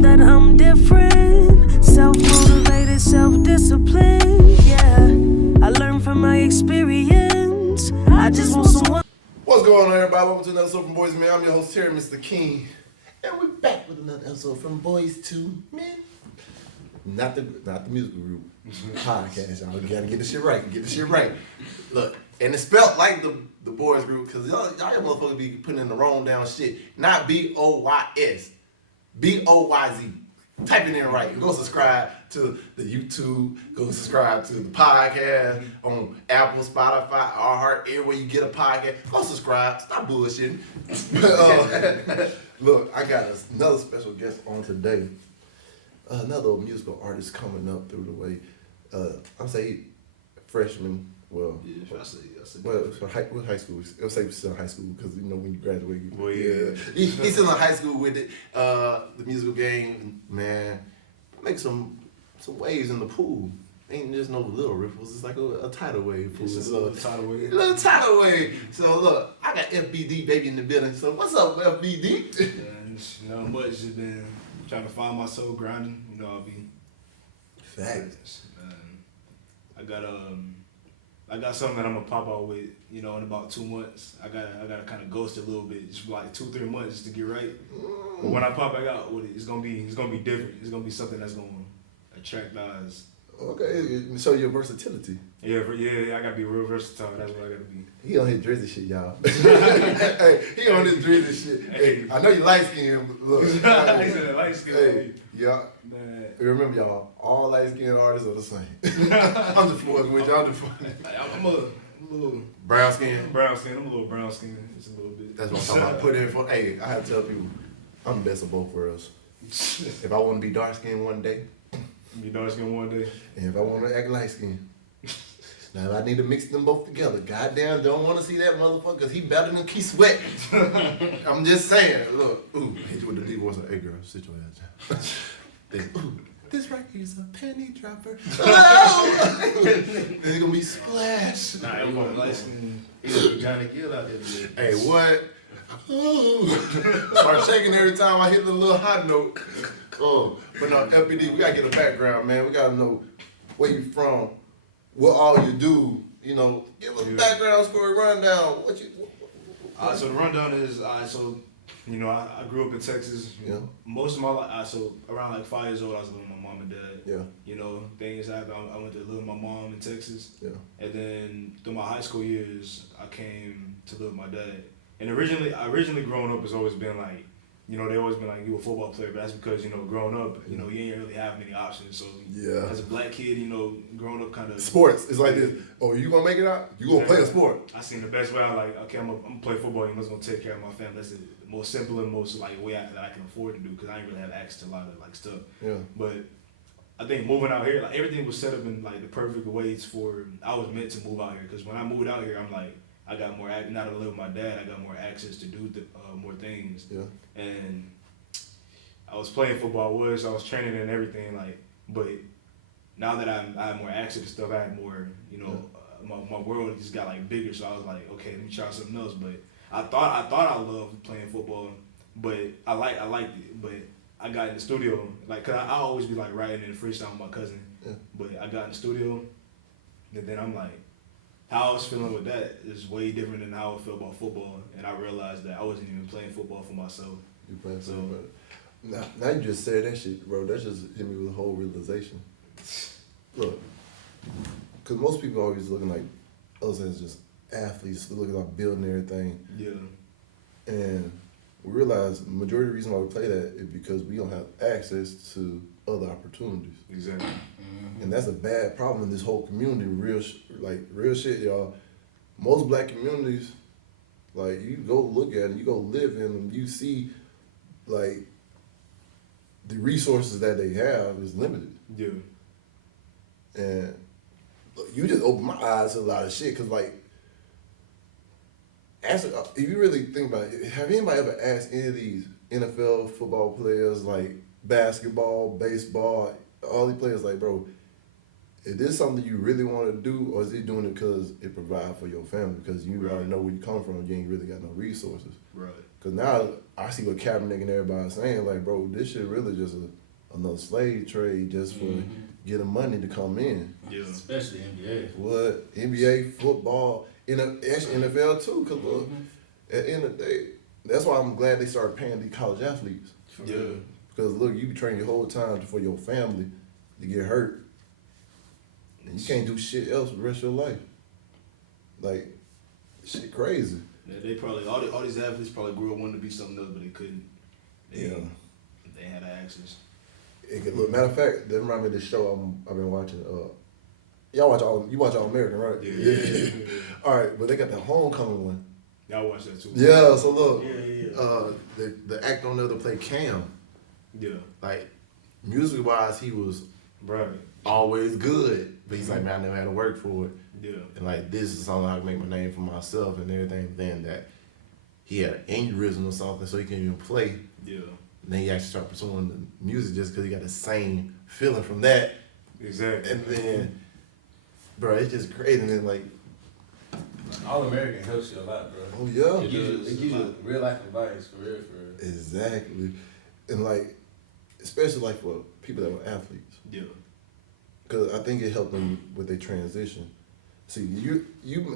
that I'm different. Self-motivated, self-disciplined, yeah. I learned from my experience. I just want someone. What's going on, everybody? Welcome to another episode from Boys to Men. I'm your host, Terry, Mr. King. And we're back with another episode from Boys to Men. Not the musical group. Podcast, y'all. You gotta get this shit right. Look, and it's spelled like the boys group, because y'all motherfuckers be putting in the wrong down shit. Not B-O-Y-S. B-O-Y-Z. Type it in right. Go subscribe to the YouTube. Go subscribe to the podcast on Apple, Spotify, iHeart, everywhere you get a podcast. Go subscribe. Stop bullshitting. Look, I got another special guest on today. Another musical artist coming up through the way. I'm saying freshman. Well, yeah, I say. Well, with high school. I'll say still in high school because you know when you graduate. Well, yeah. He's still in high school with it. The musical game, man. Make some waves in the pool. Ain't just no little ripples. It's like a tidal wave pool. It's a little tidal wave. A little tidal wave. So look, I got FBD baby in the building. So what's up, FBD? Yeah, not much. Just been trying to find my soul, grinding. You know, I'll be. Facts. I got something that I'm gonna pop out with, you know, in about 2 months. I gotta kind of ghost it a little bit, just for like 2-3 months just to get right. But when I pop back out with it, it's gonna be different. It's gonna be something that's gonna attract eyes. Okay, show your versatility. Yeah, I gotta be real versatile. That's what I gotta be. He on his Drizzy shit, y'all. Hey, he on his Drizzy shit. Hey, I know you light skinned, but look. He said light skin. Hey, yeah. Man. Remember, y'all, all light skinned artists are the same. I'm just fucking with y'all. I'm a little brown skin. I'm a little brown skin. Just a little bit. That's what I'm talking about. Put in for. Hey, I have to tell people, I'm the best of both worlds. If I want to be dark skinned one day, be dark skin one day. and if I want to act light skinned. Now, if I need to mix them both together, goddamn, don't want to see that motherfucker, because he better than Keith Sweat. I'm just saying, look, ooh, hit you with the deep voice, hey girl, sit your ass down. Ooh, this right here's a penny dropper. Oh! Then it's going to be splash. Nah, I'm going light skin. He's Johnny Gill out there. Hey, what? Ooh. Start shaking every time I hit the little hot note. Oh, but no, FPD, we got to get a background, man. We got to know where you from. What all you do, you know, give us a background story rundown. So the rundown is, so, you know, I grew up in Texas. Yeah. Most of my life, so around like 5 years old, I was living with my mom and dad. Yeah. You know, things happened. I went to live with my mom in Texas. Yeah. And then through my high school years, I came to live with my dad. And originally growing up has always been like, you know, they always been like, you a football player, but that's because, you know, growing up, you know, you ain't really have many options. So Yeah. as a black kid, you know, growing up kind of Sports, it's like this. Oh, you gonna make it out? You gonna play a sport? I seen the best way. I like, okay, I'm gonna play football. You know, it's gonna take care of my family. That's the most simple and most like way that I can afford to do because I ain't really have access to a lot of like stuff. Yeah. But I think moving out here, like everything was set up in like the perfect ways for. I was meant to move out here because when I moved out here, I'm like, I got more. Now that I live with my dad, I got more access to do more things. Yeah. And I was playing football. I was training and everything. Like, but now that I have more access to stuff, I had more. You know. My world just got like bigger, so I was like, okay, let me try something else. But I thought I loved playing football, but I liked it. But I got in the studio, like, cause I always be like writing and freestyling with my cousin. Yeah. But I got in the studio, and then I'm like, how I was feeling with that is way different than how I feel about football. And I realized that I wasn't even playing football for myself. You playing football? Now you just said that shit, bro. That just hit me with a whole realization. Look. Because most people always looking like us as just athletes, they're looking like building everything. Yeah. And we realize the majority of the reason why we play that is because we don't have access to other opportunities. Exactly. And that's a bad problem in this whole community, real shit, y'all. Most black communities, like, you go look at them, you go live in them, you see, like, the resources that they have is limited. Yeah. And you just opened my eyes to a lot of shit, because, like, if you really think about it, have anybody ever asked any of these NFL football players, like basketball, baseball, all these players, like, bro, is this something you really want to do, or is he doing it because it provides for your family? Because you already know where you come from, you ain't really got no resources. Right. Because now I see what Kaepernick and everybody saying, like, bro, this shit really just another slave trade just for getting money to come in. Yeah. Especially NBA. What? NBA, football, NFL too. Because look, at the end of the day, that's why I'm glad they started paying these college athletes. Yeah. Because look, you train your whole time for your family to get hurt. And you can't do shit else for the rest of your life. Like, shit crazy. Yeah, they probably all these athletes probably grew up wanting to be something else, but they couldn't. They had access. Look, matter of fact, that remind me of this show I've been watching. You watch All American, right? Yeah. All right, but they got the Homecoming one. Y'all watch that too. Yeah, so look, Yeah. the actor on there that played Cam, Yeah. like music wise, he was Right. always good, but he's like, man, I never had to work for it. Yeah. And like, this is something I can make my name for myself and everything. Then that he had an aneurysm or something, so he can't even play. Yeah. And then he actually started pursuing the music just because he got the same feeling from that. Exactly. And then, bro, it's just crazy. And then like, All American helps you a lot, bro. oh yeah, It gives you real life advice, for real. exactly. And like, especially like for people that were athletes, Yeah. because I think it helped them with their transition. See,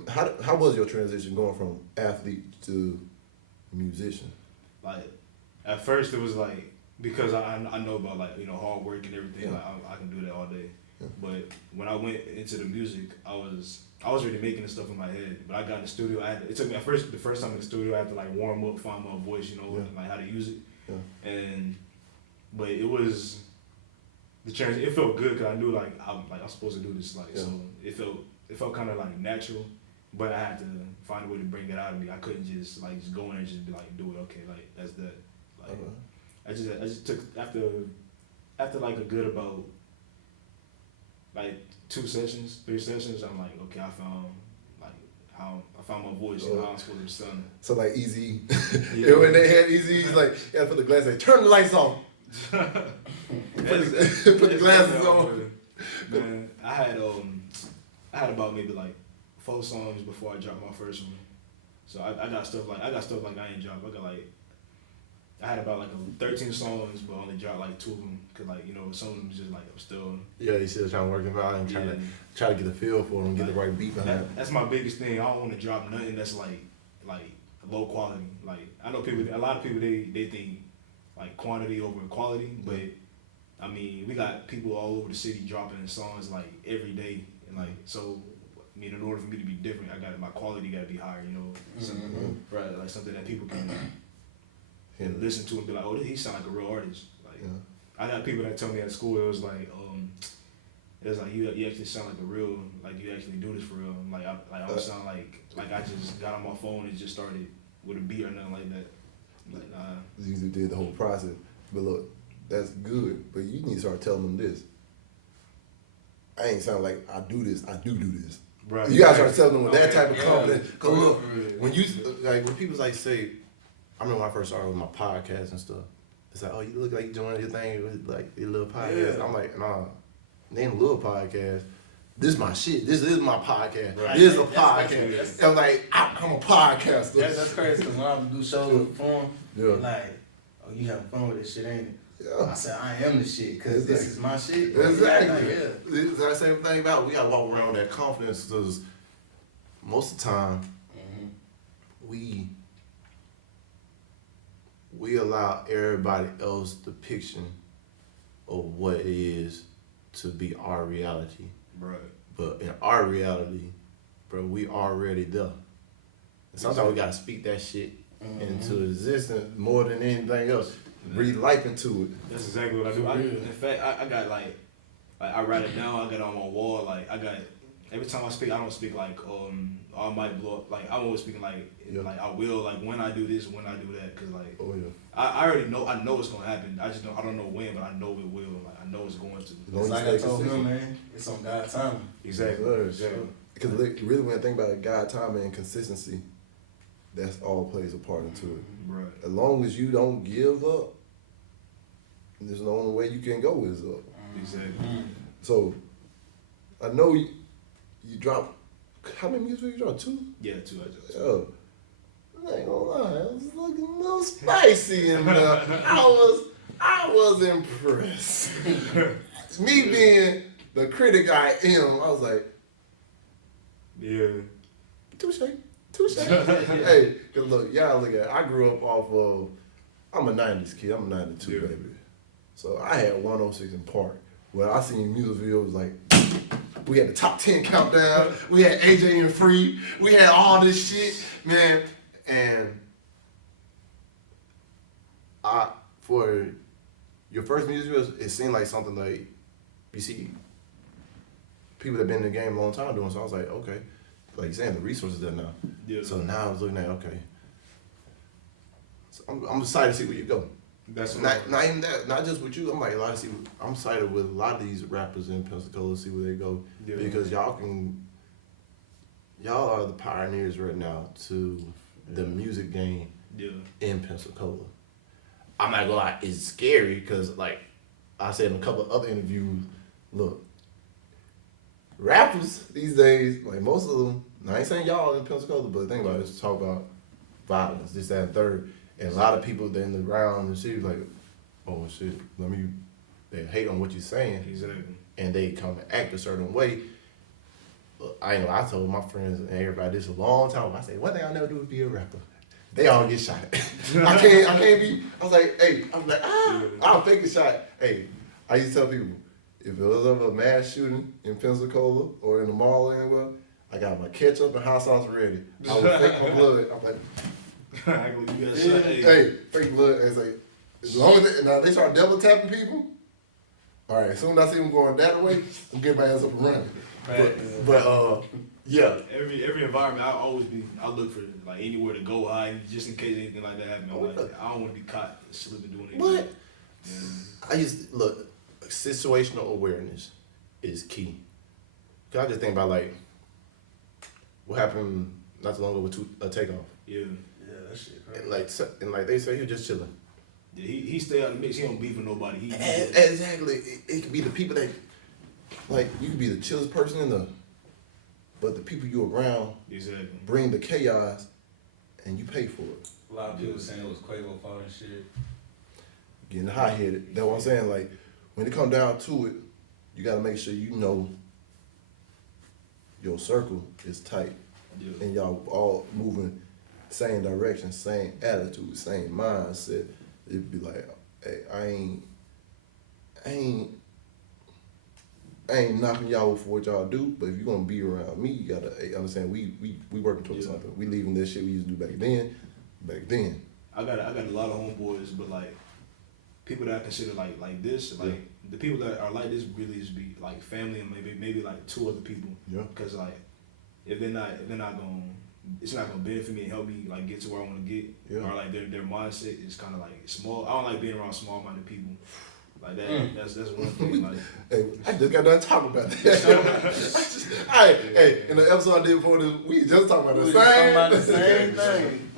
how was your transition going from athlete to musician? Like, at first it was like, because I know about like, you know, hard work and everything, like I can do that all day. Yeah. But when I went into the music, I was already making the stuff in my head. But I got in the studio, it took me the first time in the studio, I had to like warm up, find my voice, you know, like how to use it. Yeah. But it was, it felt good because I knew like I'm supposed to do this, like, so it felt kind of like natural. But I had to find a way to bring it out of me. I couldn't just go in there and just be like, do it, okay, like that's that. Like, I just took after like a good about like 3 sessions, I'm like, okay, I found my voice and how I'm supposed to sound. So like Easy, Yeah. when they had Easy, he's like, yeah, put the glasses, like, turn the lights on. Put the glasses on. Man, I had about maybe like 4 songs before I dropped my first one. So I got stuff like I ain't dropped. I had about like 13 songs, but only dropped like 2 of them. Cause like, you know, some of them was just like I'm still. Yeah, he's still trying to work about and try to get a feel for them, get the right beat behind it. That's my biggest thing. I don't want to drop nothing that's like low quality. Like I know a lot of people they think like quantity over quality, but I mean we got people all over the city dropping songs like every day, and like so. I mean, in order for me to be different, my quality got to be higher, you know. Right, like something that people can listen to and be like, oh, he sound like a real artist. Like, I got people that tell me at school it was like you actually sound like a real, like you actually do this for real. Like I don't sound like I just got on my phone and just started with a beat or nothing like that. Like You did the whole process, but look, that's good. But you need to start telling them this. I ain't sound like I do this. I do this. Right. You gotta start telling them with that type of confidence. Cause look, when people like say, I remember when I first started with my podcast and stuff. It's like, oh, you look like you doing your thing with like your little podcast. I'm like, nah, it ain't a little podcast. This is my shit. This is my podcast. Right. This is a podcast. I'm like, I'm a podcaster. That's crazy because when I do shows and perform, like, oh, you having fun with this shit, ain't it? Yeah. I said, I am the shit because this is my shit. Exactly. Like, It's the same thing about we gotta walk around with that confidence because most of the time we allow everybody else's depiction of what it is to be our reality. right. But in our reality, bro, we already there. And sometimes we gotta speak that shit into existence more than anything else. Breathe life into it. That's exactly what I do. In fact, I got like I write it down. I got it on my wall. Like I got every time I speak, I don't speak like I might blow up. Like I'm always speaking like I will, like when I do this, when I do that, cause like I already know. I know it's gonna happen. I don't know when, but I know it will. Like I know it's going to. It's like I told him, man, it's on God's time. Exactly. Because really, when I think about God timing and consistency, that's all plays a part into it. Right. As long as you don't give up, there's the only way you can go is up. Exactly. So, I know you dropped. How many music you dropped? 2? Yeah, 2 I just. Oh. I ain't gonna lie, it was looking a little spicy in there. I was impressed. Me being the critic I am, I was like, yeah. touche. Hey, cause look, y'all look at it. I grew up off of, I'm a 90s kid, I'm a 92 baby. So I had 106 in Park, where I seen music videos like, we had the top 10 countdown, we had AJ and Free, we had all this shit, man. And for your first music videos, it seemed like something like you see people that been in the game a long time doing. So I was like, okay, like you're saying, the resources there now. Yeah. So now I was looking at okay. So I'm excited to see where you go. That's not even that, not just with you. I'm like, I'm excited with a lot of these rappers in Pensacola to see where they go because y'all are the pioneers right now to the music game in Pensacola. I'm not gonna lie, it's scary because like I said in a couple of other interviews, look, rappers these days, like most of them, I ain't saying y'all in Pensacola, but think about it, just talk about violence, this, that, and third. And a lot of people that in the ground and shit like, oh shit, they hate on what you're saying. Exactly. And they come and act a certain way. I know I told my friends and everybody this a long time ago. I said, one thing I'll never do is be a rapper. They all get shot. I can't be, I was like, I'll take a shot. Hey, I used to tell people, if it was ever a mass shooting in Pensacola or in the mall or anywhere, I got my ketchup and hot sauce ready. I would fake my blood. I'm like, hey, fake blood. And it's like, as long as now they start double tapping people, all right, as soon as I see them going that way, I'm getting my ass up and running. Right. But yeah. Every environment, I look for like anywhere to go hide just in case anything like that happens. I don't want to be caught slipping doing anything. What? Yeah. Look, situational awareness is key. Cause I just think about like what happened not too long ago with a Takeoff. Yeah, that shit. And like they say, he was just chilling. Yeah, he stay out of the mix. He don't beef with nobody. Exactly. It could be the people that, like, you could be the chillest person but the people you around bring the chaos, and you pay for it. A lot of people saying it was Quavo fault and shit. Getting high-headed. That's what I'm saying. Like, when it come down to it, you got to make sure you know your circle is tight. Yeah. And y'all all moving same direction, same attitude, same mindset. It'd be like, hey, I ain't knocking y'all for what y'all do, but if you're gonna be around me, you gotta understand we working towards something. We leaving this shit we used to do back then. I got a lot of homeboys, but like people that I consider like this, like the people that are like this really just be like family and maybe like 2 other people. Yeah. Cause like if they're not gonna, it's not gonna benefit me and help me like get to where I want to get. Yeah. Or like their mindset is kind of like small. I don't like being around small-minded people. Like that, that's one thing. Like, hey, I just got done talking about that. Hey, in the episode I did before this, we just talking about the same thing.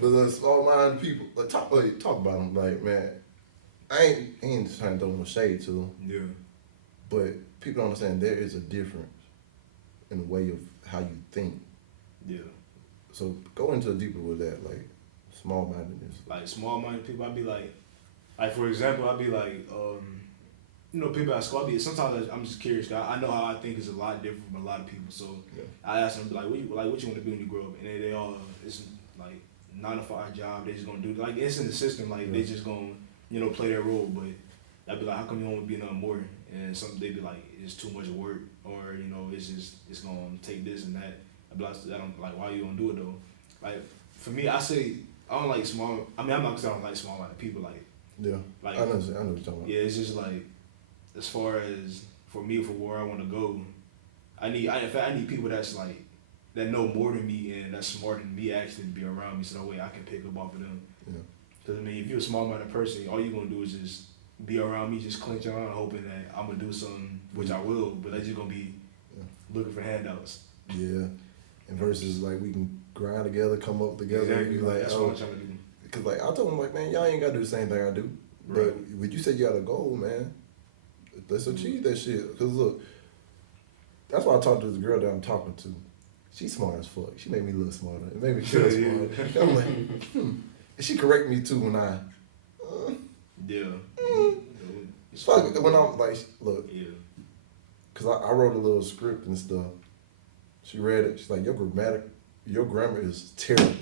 But the small-minded people, like talk about them. Like, man, I ain't just trying to throw no shade to them. Yeah. But people don't understand there is a difference in the way of how you think. Yeah. So go into deeper with that, like small-mindedness. Like small-minded people, I'd be like for example, I'd be like, people at school. Sometimes I'm just curious. Cause I know how I think is a lot different from a lot of people. So I ask them like, what you want to be when you grow up? And they all it's like 9-to-5 job. They just gonna do like it's in the system. Like they just gonna play their role. But I'd be like, how come you don't want to be nothing more? And some they be like, it's too much work, or it's gonna take this and that. I'd be like, why you gonna do it though? Like for me, I say I don't like small. I mean, I'm not saying I don't like small-minded people. Like. Yeah, like, I know what you're talking about. Yeah, it's just like, as far as, for me, for where I want to go, I need people that's like, that know more than me and that's smarter than me actually to be around me so that way I can pick up off of them. Yeah. Because, I mean, if you're a small-minded person, all you're going to do is just be around me, just clench on, hoping that I'm going to do something, which I will, but they're just going to be looking for handouts. Yeah, and versus, like, we can grind together, come up together. Exactly, and be like, that's what I'm trying to do. Cause like I told him like, man, y'all ain't gotta do the same thing I do. Right. But when you said you got a goal, man, let's achieve that shit. Cause look, that's why I talked to this girl that I'm talking to. She's smart as fuck. She made me look smarter. It made me feel smarter. I'm like, And she correct me too when I. Fuck it. When I'm like, look. Yeah. Cause I wrote a little script and stuff. She read it. She's like, your grammar is terrible.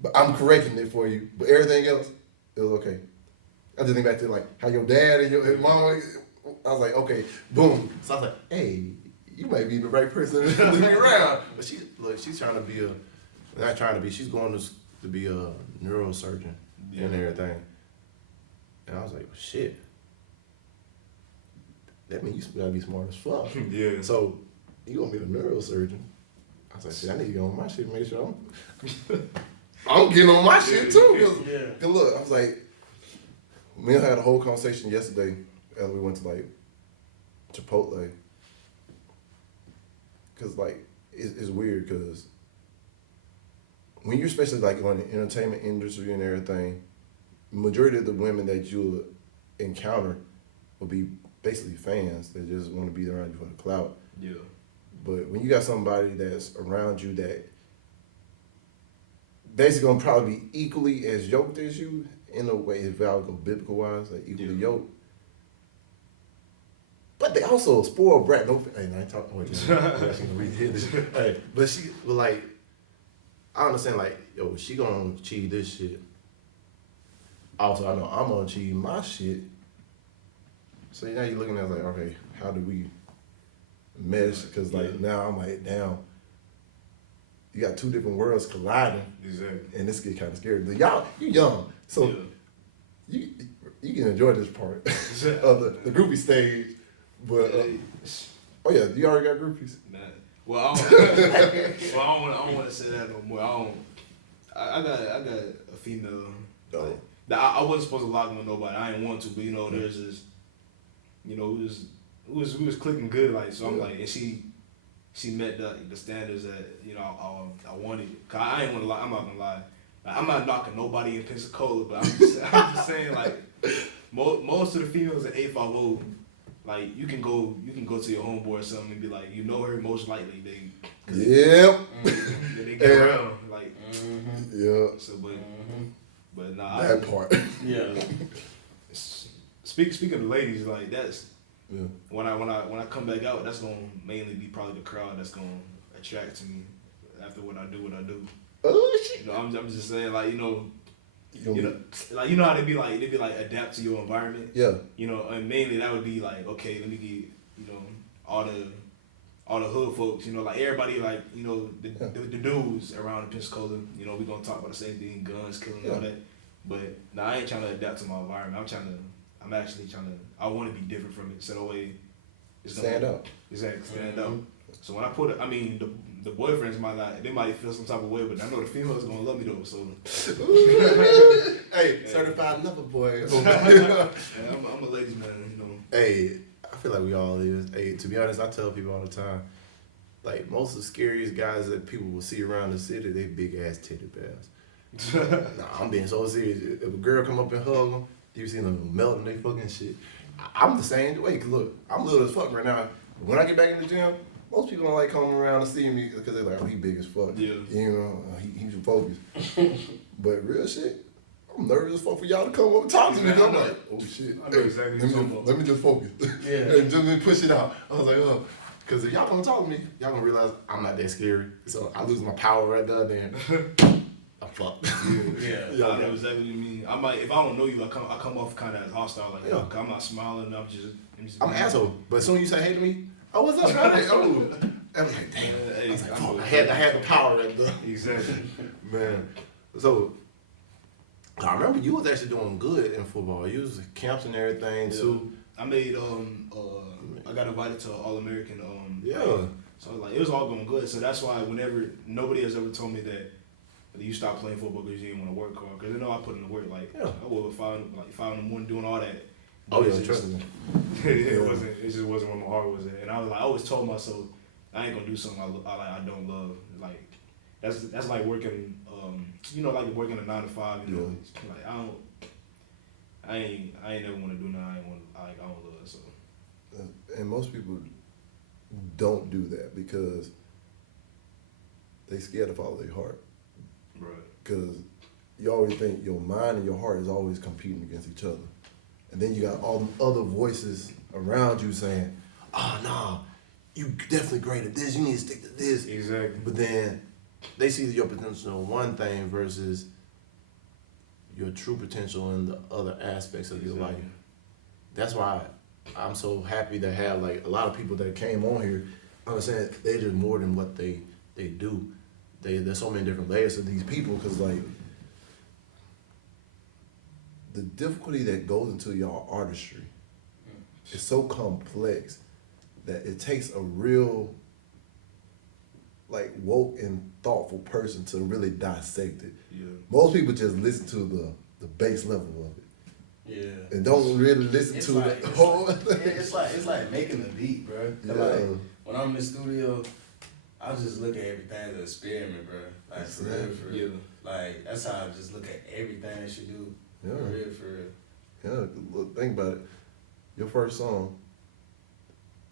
But I'm correcting it for you. But everything else, it was okay. I just think back to like how your dad and your mom. I was like, okay, boom. So I was like, hey, you might be the right person to be around. But she's trying to be not trying to be. She's going to be a neurosurgeon and everything. And I was like, well, shit. That means you gotta be smart as fuck. Yeah. So you gonna be a neurosurgeon? I was like, shit, I need to get on my shit, make sure I'm getting on my shit too. Cause look, I was like, me and her had a whole conversation yesterday as we went to like Chipotle. Cause like it's weird because when you're especially like on the entertainment industry and everything, majority of the women that you'll encounter will be basically fans that just want to be around you for the clout. Yeah. But when you got somebody that's around you that basically gonna probably be equally as yoked as you, in a way, if I would go biblical wise, like equally yoked. But they also spoiled brat. No, hey, I ain't talking. Wait, she gonna read this. Hey, but she was like, I understand, like, yo, she gonna achieve this shit. Also, I know I'm gonna achieve my shit. So now you're looking at like, okay, how do we mesh? Because like now I'm like, damn, you got two different worlds colliding. Exactly. And this get kind of scary. But y'all, you young, so you can enjoy this part of the groupie stage. But oh yeah, you already got groupies. Nah. Well, I don't want to say that no more. I got a female. Oh. That I wasn't supposed to lock on nobody. I didn't want to, but there's this. We was clicking good, like, so I'm like, and she met the standards that I wanted. Cause I ain't want to lie. I'm not gonna lie. Like, I'm not knocking nobody in Pensacola, but I'm just saying, like, most of the females at 850, like, you can go to your homeboy or something and be like, her most likely they get around, like, So, but nah, that part. Yeah. Speaking of ladies, like that's when I come back out, that's gonna mainly be probably the crowd that's gonna attract to me after what I do. Oh shit! I'm just saying, like like how they be like adapt to your environment. Yeah. And mainly that would be like, okay, let me get all the hood folks, like everybody, like the dudes around Pensacola, we gonna talk about the same thing, guns, killing, all that. But I ain't trying to adapt to my environment. I'm actually trying to. I want to be different from it, so that way it's gonna stand up. Exactly, stand up. So when I put it, I mean, the boyfriends might feel some type of way, but I know the females gonna love me though. So hey, certified lover boy. I'm a ladies man, Hey, I feel like we all is. Hey, to be honest, I tell people all the time, like most of the scariest guys that people will see around the city, they big ass titty bears. Nah, I'm being so serious. If a girl come up and hug them, you see them melting they fucking shit. I'm the same way. Cause look, I'm little as fuck right now. When I get back in the gym, most people don't like coming around to see me because they're like, oh, he big as fuck. Yeah. He's focused. But real shit, I'm nervous as fuck for y'all to come up and talk to me. I'm like, oh shit. I know exactly let me just focus. Yeah. And just push it out. I was like, oh. Because if y'all come talk to me, y'all gonna realize I'm not that scary. So I lose my power right there, then I'm fucked. Yeah. I know exactly what you mean. I might, if I don't know you, I come off kind of hostile, like, I'm not smiling, I'm an asshole. But as soon as you say hey to me, oh, what's up, man? Oh. I'm like, damn. I was like, fuck, I had the power right there. Exactly. Man. So, I remember you was actually doing good in football. You was camps and everything, too. I made, I got invited to All-American. So, like, it was all going good. So, that's why whenever, nobody has ever told me that you stop playing football because you didn't want to work hard. Because, I put in the work. Like, I woke up 5 in the morning doing all that. Oh, yeah, trust me. It just wasn't where my heart was at. And I was like, I always told myself, I ain't gonna do something I don't love. Like, that's like working, like working a 9 to 5. Like I ain't never want to do nothing I don't love. So. And most people don't do that because they scared to follow their heart. Right. Because you always think your mind and your heart is always competing against each other. And then you got all them other voices around you saying, oh, no, you definitely great at this. You need to stick to this. Exactly. But then they see your potential in one thing versus your true potential in the other aspects of your life. That's why I'm so happy to have like a lot of people that came on here. I'm saying they're just more than what they do. There's so many different layers of these people because like the difficulty that goes into your artistry is so complex that it takes a real like woke and thoughtful person to really dissect it. Yeah. Most people just listen to the base level of it. Yeah. And don't really listen It's to like- the it's whole It's like making a beat, bro. 'Cause Yeah. like when I'm in the studio, I just look at everything as an experiment, bro. Like for real, for real. Yeah. Like that's how I just look at everything that you do. Yeah. For real, for real. Yeah, look, think about it. Your first song,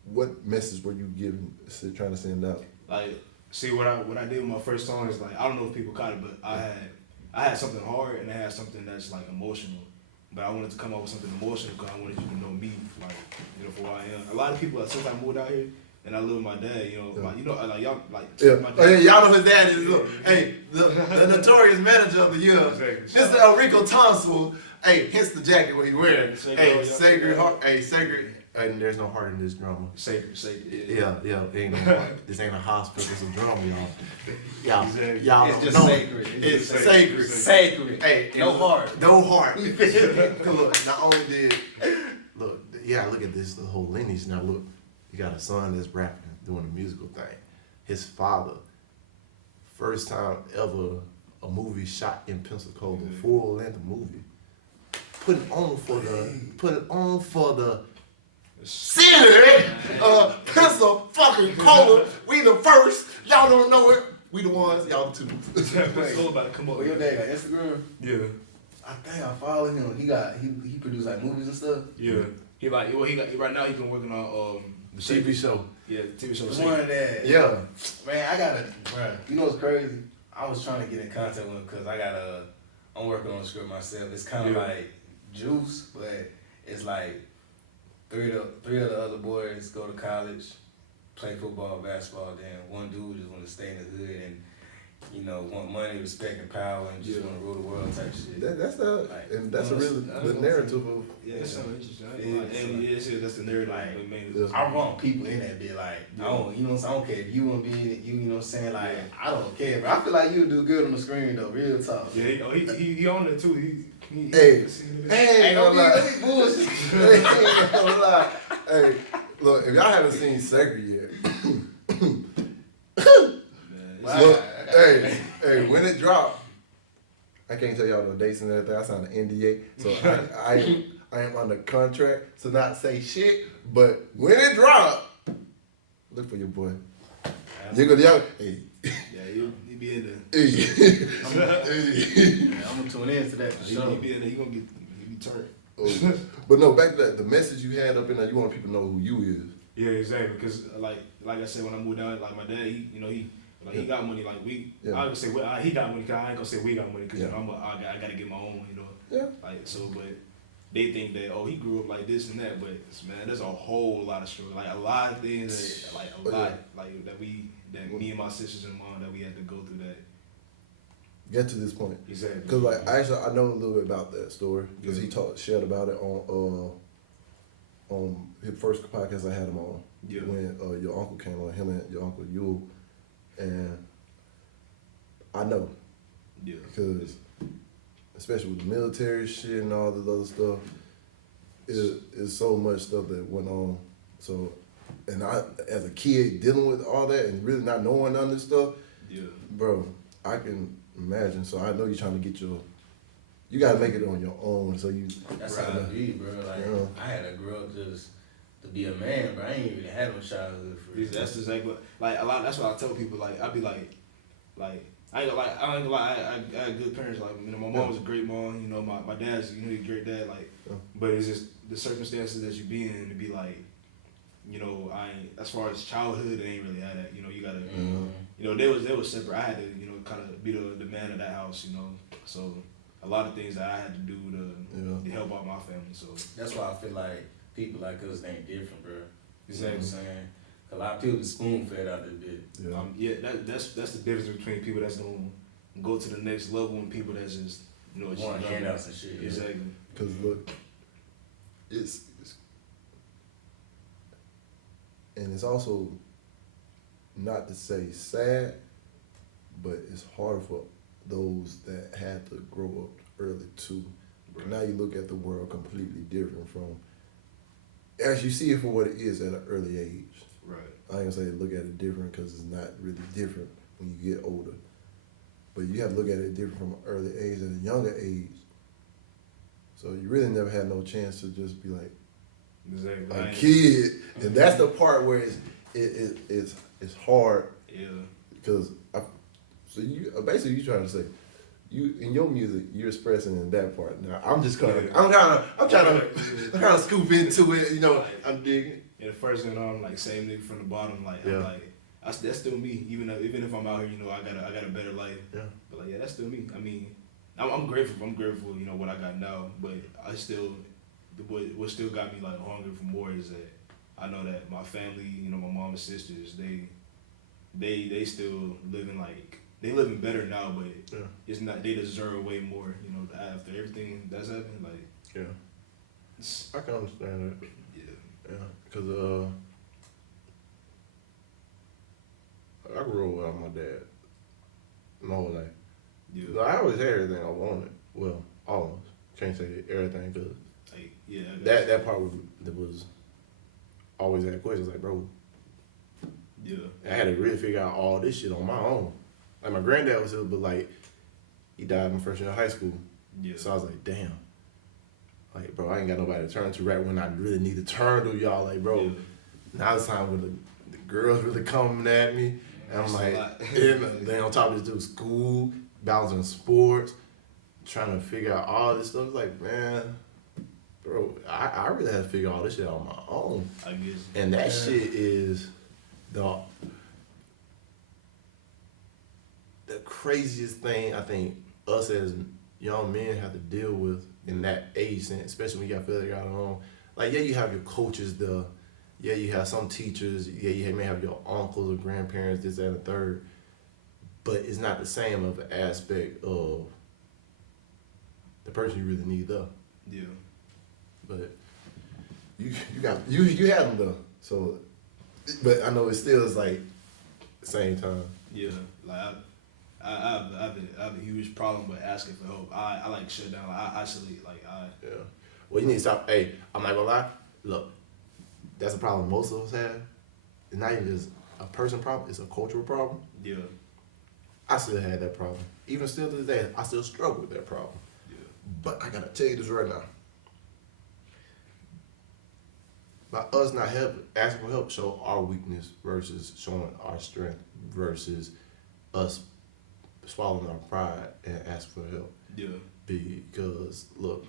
what message were you giving, trying to send out? Like, see what I did with my first song is like I don't know if people caught it, but I had something hard and I had something that's like emotional. But I wanted to come up with something emotional because I wanted you to know me, like, you know, for who I am. A lot of people, since I moved out here and I live with my dad, you know, like, you know, like y'all, like, Yeah. my dad. Oh, yeah, y'all know his dad is. Hey, the notorious manager of the year, Exactly. Mr. Enrico Tonsil. Hey, hence the jacket what he wearing. Sacred Hey, heart, sacred heart. Hey, sacred. And there's no heart in this drama. Sacred. Yeah, ain't no heart. This ain't a hospital. It's a drama, y'all. Exactly. Y'all It's don't just know. sacred. It's just sacred. Sacred. Hey, No and heart. No heart. Look, not only did look at this the whole lineage. Now look, you got a son that's rapping, doing a musical thing. His father, first time ever a movie shot in Pensacola, full length movie. Put it on for the city, Pensacola. We the first. Y'all don't know it. We the ones. Y'all the two. It's all about to come up. Well, your dad got Instagram? Yeah. I think I follow him. He produced like movies and stuff. Yeah. He right now he's been working on the TV show. Yeah, TV show. The one that Yeah. man, I gotta, bruh. You know what's crazy? I was trying to get in contact with him because I'm working on the script myself. It's kind of like Juice, but it's like three of the other boys go to college, play football, basketball. Then one dude just want to stay in the hood and, you know, want money, respect, and power, and just want to rule the world type shit. That's a really the narrative of. Yeah, it's so interesting. That's the narrative. Like, I want people in that bit, like, I don't, you know what I'm saying? I don't care if you want to be in it, you know what I'm saying? Like, I don't care, but I feel like you do good on the screen, though, real talk. Yeah, he owned it too. Hey, Don't be bullshit. Ain't gonna lie. Hey, look, if y'all haven't seen Sacred yet, look, hey, when it dropped, I can't tell y'all the dates and everything. I signed an NDA, so I am under contract to not say shit. But when it dropped, look for your boy. You're gonna hey. Yeah, he be in Hey. I'm gonna tune in to that for sure. He be in there. He be turned. Oh, but no, back to that. The message you had up in there, you want people to know who you is. Yeah, exactly. Because like I said, when I moved down, like my dad, he got money. Like I would say he got money. Cause I ain't gonna say we got money because I gotta get my own. You know. Yeah. Like so, but they think that he grew up like this and that, but man, there's a whole lot of struggle. Like a lot of things that me and my sisters and mom that we had to go through that. Get to this point. Exactly. Because like actually I know a little bit about that story because he shared about it on his first podcast I had him on. Yeah. When your uncle came on, him and your uncle Yule, and I know. Yeah. Because especially with the military shit and all this other stuff, it's so much stuff that went on. So, and I as a kid dealing with all that and really not knowing none of this stuff, bro, I can imagine. So I know you're trying to get you gotta make it on your own. So you. That's how it be, bro. Like I had to grow up just to be a man, bro. I ain't even had no childhood for real. That's exactly like a lot. That's what I tell people. Like I be like I ain't gonna lie. I had good parents. Like my mom was a great mom. My dad's he's a great dad. Like, but it's just the circumstances that you be in to be like you know, I ain't, as far as childhood, they ain't really had that. You know, you gotta, you know, they was separate. I had to, you know, kind of be the man of that house. You know, so a lot of things that I had to do to help out my family. So that's why I feel like people like us ain't different, bro. You know what I'm saying? A lot of people spoon fed out of bit. Yeah, that's the difference between people that's gonna go to the next level and people that's just, you know, want handouts and shit. Exactly. Because look, it's and it's also not to say sad, but it's hard for those that had to grow up early too. Right. Now you look at the world completely different from as you see it for what it is at an early age. Right. I ain't gonna say look at it different because it's not really different when you get older. But you have to look at it different from an early age at a younger age. So you really never had no chance to just be like a kid. And that's the part where it's hard. Yeah. Because so you basically you trying to say you in your music you're expressing in that part. Now I'm just kind of I'm trying to scoop into it. You know, I'm digging. Yeah, the first thing I'm like same nigga from the bottom. Like I'm like that's still me. Even if I'm out here, you know, I got a better life. Yeah. But like that's still me. I mean, I'm grateful. I'm grateful. You know what I got now. But I still what still got me like hungry for more is that I know that my family, you know, my mom and sisters, they still living like. They living better now, but it's not. They deserve way more, you know. After everything that's happened, like I can understand that. Yeah, because I grew up without my dad my whole life. Yeah, I always had everything I wanted. Well, almost can't say everything because that part was always had questions like, bro. Yeah, I had to really figure out all this shit on my own. Like my granddad was here, but like he died my first year of high school. Yeah. So I was like, damn. Like, bro, I ain't got nobody to turn to right when I really need to turn to y'all. Like, bro, now it's time when the girls really coming at me. And I'm like, and then on top of this, do school, balancing sports, trying to figure out all this stuff. It's like, man, bro, I really had to figure all this shit out on my own. I guess. And that shit is the craziest thing I think us as young men have to deal with in that age, especially when you got to figure out on. Like, yeah, you have your coaches, you have some teachers, you may have your uncles or grandparents, this, that, and the third, but it's not the same of an aspect of the person you really need though. Yeah. But you have them though, so, but I know it still is like the same time. Yeah, like I have a huge problem with asking for help. I like shut down. I isolate. Yeah. Well, you need to stop. Hey, I'm not gonna lie. Look, that's a problem most of us have. It's not even just a person problem. It's a cultural problem. Yeah. I still had that problem. Even still to this day, I still struggle with that problem. Yeah. But I gotta tell you this right now. By us not asking for help, show our weakness versus showing our strength versus us swallowing our pride and ask for help. Yeah. Because look,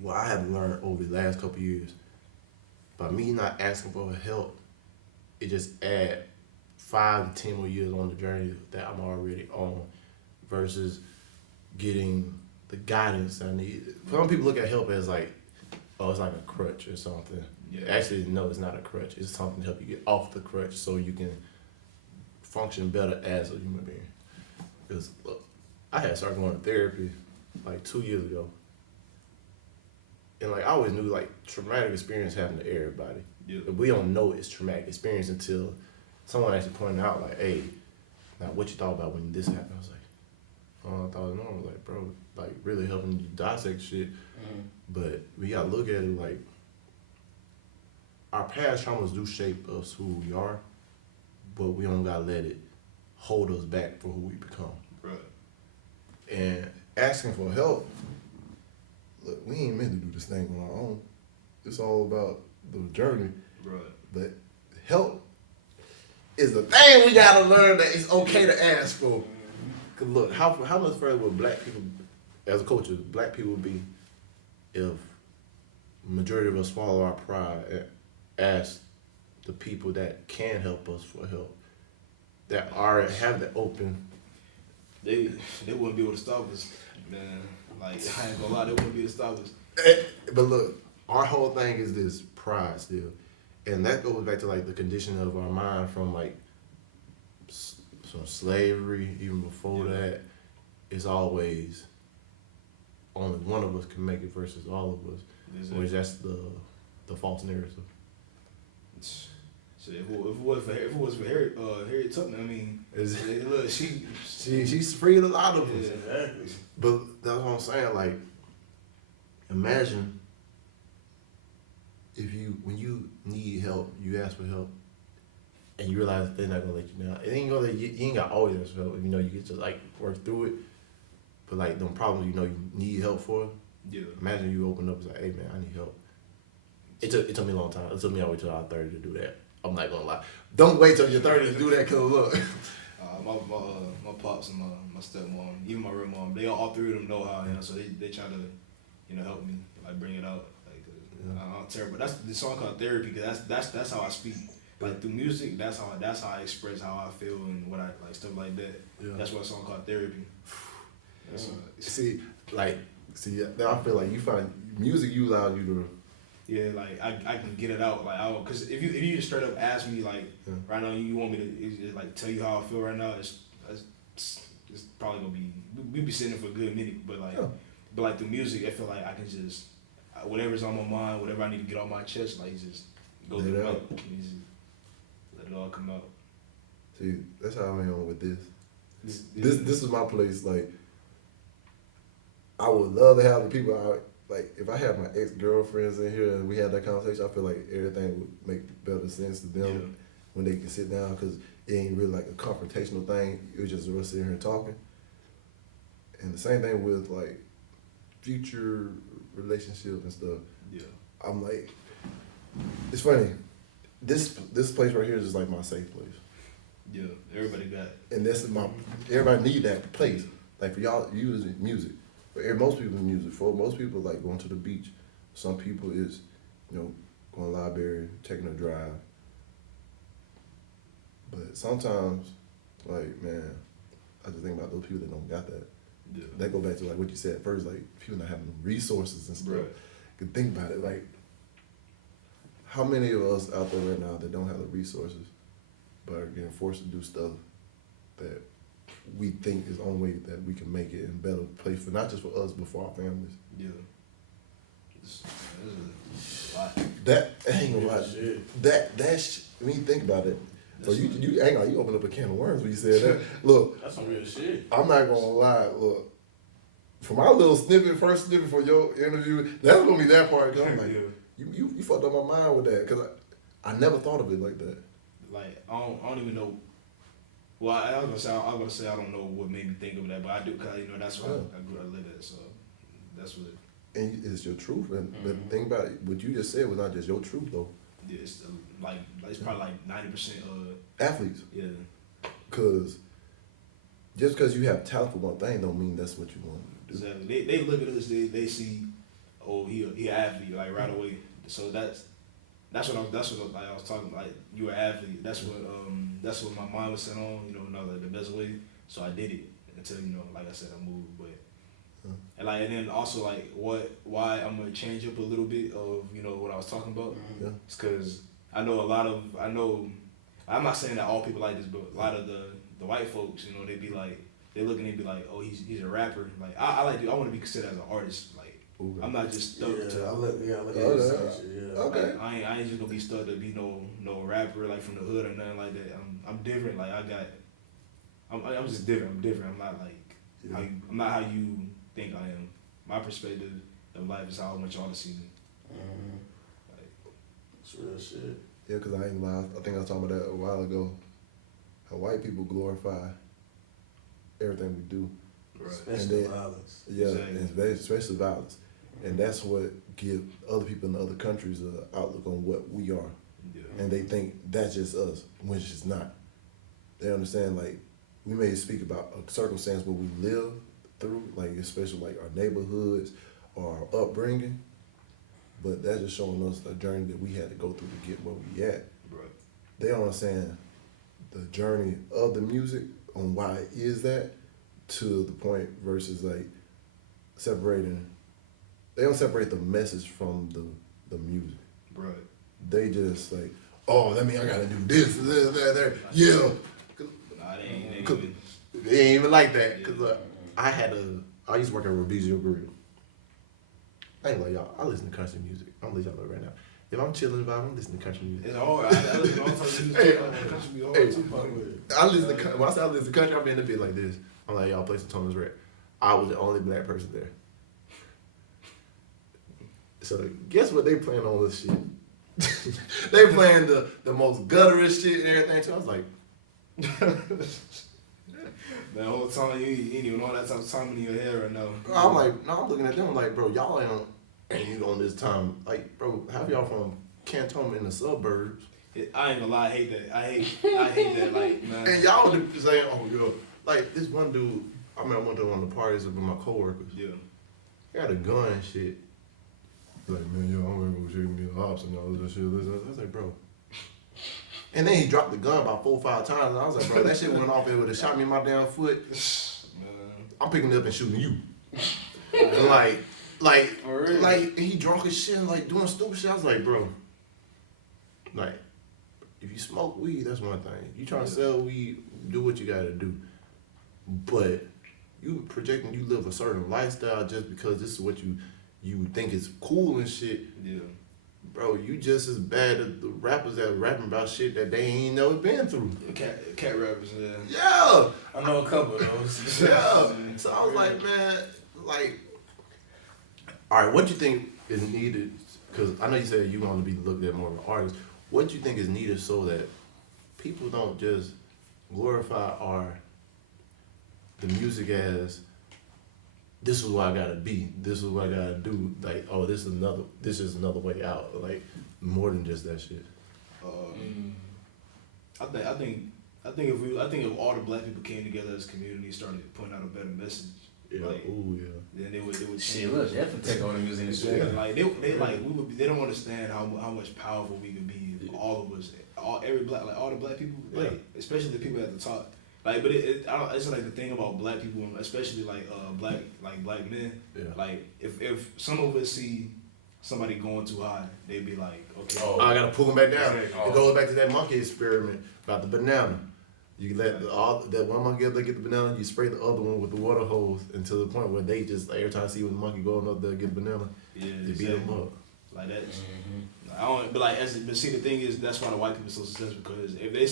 what I have learned over the last couple of years, by me not asking for help, it just add 5 to 10 more years on the journey that I'm already on versus getting the guidance I need. Some people look at help as like, oh, it's like a crutch or something. Yeah. Actually, no, it's not a crutch. It's something to help you get off the crutch so you can function better as a human being. Because look, I had started going to therapy like 2 years ago. And like I always knew like traumatic experience happened to everybody. Yeah. But we don't know it's traumatic experience until someone actually pointed out like, hey, now what you thought about when this happened? I was like, oh, I thought it was normal. Like, bro, like really helping you dissect shit. Mm-hmm. But we gotta look at it like our past traumas do shape us who we are, but we don't gotta let it hold us back for who we become. Right. And asking for help, look, we ain't meant to do this thing on our own. It's all about the journey. Right. But help is the thing we gotta learn that it's okay to ask for. Cause look, how much further would black people, as a culture, black people be if majority of us swallow our pride and ask the people that can help us for help, that are have the open. They wouldn't be able to stop us, man. Like I ain't gonna lie, they wouldn't be able to stop us. But look, our whole thing is this pride still, and that goes back to like the condition of our mind from like some slavery, even before that. It's always only one of us can make it versus all of us, which that's the false narrative. So if it was for Harriet Tubman, I mean, look, she's freed a lot of us. Exactly. But that's what I'm saying. Like, imagine if when you need help, you ask for help, and you realize they're not gonna let you down. It ain't gonna you ain't got to always ask for help. You know, you get to like work through it. But like them problems, you know, you need help for. Yeah. Imagine you open up and say, "Hey man, I need help." It took me a long time. It took me all the way till I was 30 to do that. I'm not gonna lie. Don't wait till you're 30 to do that, cause look. My pops and my stepmom, even my real mom, they all three of them know how, you know, so they try to, you know, help me, like bring it out. Like I'm terrible. That's the song called Therapy, because that's how I speak. Like through music, that's how I express how I feel and what I like, stuff like that. Yeah. That's what a song called Therapy. See, now I feel like you find music you allow you to. Yeah, like I can get it out, like cause if you just straight up ask me like right now you want me to like tell you how I feel right now, it's probably gonna be we be sitting there for a good minute, but like through music I feel like I can just whatever's on my mind, whatever I need to get off my chest, like just go through it, just let it all come out. See, that's how I am with this. This is my place. Like I would love to have the people out. Like, if I have my ex-girlfriends in here and we had that conversation, I feel like everything would make better sense to them when they can sit down, because it ain't really like a confrontational thing. It was just us sitting here talking. And the same thing with, like, future relationships and stuff. Yeah. I'm like, it's funny. This place right here is just like my safe place. Yeah, everybody got it. And this is everybody need that place. Like, for y'all, use music. Most people in music. For most people, like going to the beach. Some people is, you know, going to the library, taking a drive. But sometimes, like, man, I just think about those people that don't got that. Yeah. That go back to like what you said first, like people not having resources and stuff. Right. You can think about it, like how many of us out there right now that don't have the resources, but are getting forced to do stuff that we think is the only way that we can make it in a better place for not just for us but for our families. Yeah. This is a lot. That ain't a lot. That when you think about it, so you hang on, you open up a can of worms when you said that. Look, that's some real shit. I'm not gonna lie. Look, for my little first snippet for your interview, that's gonna be that part. Cause I'm like, you fucked up my mind with that, cause I never thought of it like that. Like I don't even know. Well, I was gonna say I don't know what made me think of that, but I do, cause you know that's what I grew up live at, so that's what. And it's your truth, and the thing about it, what you just said was not just your truth though. Yeah, it's probably like 90% athletes. Yeah. Cause just because you have talent for one thing don't mean that's what you want to do. Exactly. They look at us, they see, oh, he an athlete, like right away. So that's what I was talking about. Like, you an athlete. That's what my mind was set on. You know, the best way. So I did it until, you know, like I said, I moved. But and then also like why I'm gonna change up a little bit of, you know, what I was talking about. Yeah. It's because I'm not saying that all people like this, but a lot of the white folks, you know, they look and they be like, oh, he's a rapper. Like I want to be considered as an artist. Like I'm not just stuck to. Okay. Like, I ain't just gonna be stuck to be no rapper like from the hood or nothing like that. I'm different. Like I'm just different. I'm different. I'm not like I'm not how you think I am. My perspective of life is how I want y'all to see me. Like, it's real shit. Yeah, because I ain't lying. I think I was talking about that a while ago. How white people glorify everything we do. Right. Especially violence. Yeah, exactly. Especially violence. And that's what gives other people in other countries an outlook on what we are. Yeah. And they think that's just us, which it's not. They understand, like, we may speak about a circumstance where we live through, like especially like our neighborhoods or our upbringing, but that's just showing us a journey that we had to go through to get where we at. Right. they don't understand the journey of the music on why it is that to the point versus like separating. They don't separate the message from the music. Right. They just like, oh, that mean I gotta do this, that. Yeah. Nah, they ain't even. They ain't even like that. Cause I used to work at Rubizio Grill. I ain't like y'all. I listen to country music. I'm gonna let y'all know right now. If I'm chilling, I'm listening to country music. It's hard. I listen to all types of music. Country music all the time. I listen to when I say I listen to country, I'm in a bit like this. I'm like, y'all play some Thomas Rhett. I was the only black person there. So guess what they playing on this shit? They playing the most gutterous shit and everything too. I was like, the whole time you ain't even know that type of time in your head right now. I'm like, no, I'm looking at them like, bro, y'all ain't on this time. Like, bro, half y'all from Cantonment in the suburbs. I ain't gonna lie, I hate that. I hate that. Like, man. And y'all saying, oh, yo, like this one dude. I remember I went to one of the parties with my coworkers. Yeah. He had a gun and shit. Like, man, yo, I'm gonna go shoot me the ops and all this shit. I was like, bro. And then he dropped the gun about 4 or 5 times. And I was like, bro, that shit went off. It would have shot me in my damn foot. I'm picking it up and shooting you. And like he drunk as shit and like doing stupid shit. I was like, bro, like, if you smoke weed, that's one thing. You trying to sell weed, do what you gotta do. But you projecting you live a certain lifestyle just because this is what you think is cool and shit. Yeah. Bro, you just as bad as the rappers that rapping about shit that they ain't never been through. Cat rappers, yeah. Yeah. I know a couple of those. Yeah. So I was like, man, like, all right, what you think is needed? Because I know you said you want to be looked at more of an artist. What do you think is needed so that people don't just glorify the music as this is what I gotta be, this is what I gotta do, like, oh, this is another way out, like, more than just that shit. I think if all the black people came together as a community and started putting out a better message, Yeah. like, Ooh, yeah. then they would change. Shit, look, definitely take on the music industry. Yeah, like they don't understand how much powerful we could be if all of us, all the black people, like, Yeah. especially the people at the top. Like, but it's like the thing about black people, especially like black men. Yeah. Like, if some of us see somebody going too high, they'd be like, okay, I gotta pull them back down. Exactly. It goes back to that monkey experiment about the banana. You let that one monkey up there get the banana, you spray the other one with the water hose until the point where they just, like, every time I see when the monkey going up there get the banana, yeah, they beat them up. Like that. I don't. But see, the thing is, that's why the white people are so successful, because if they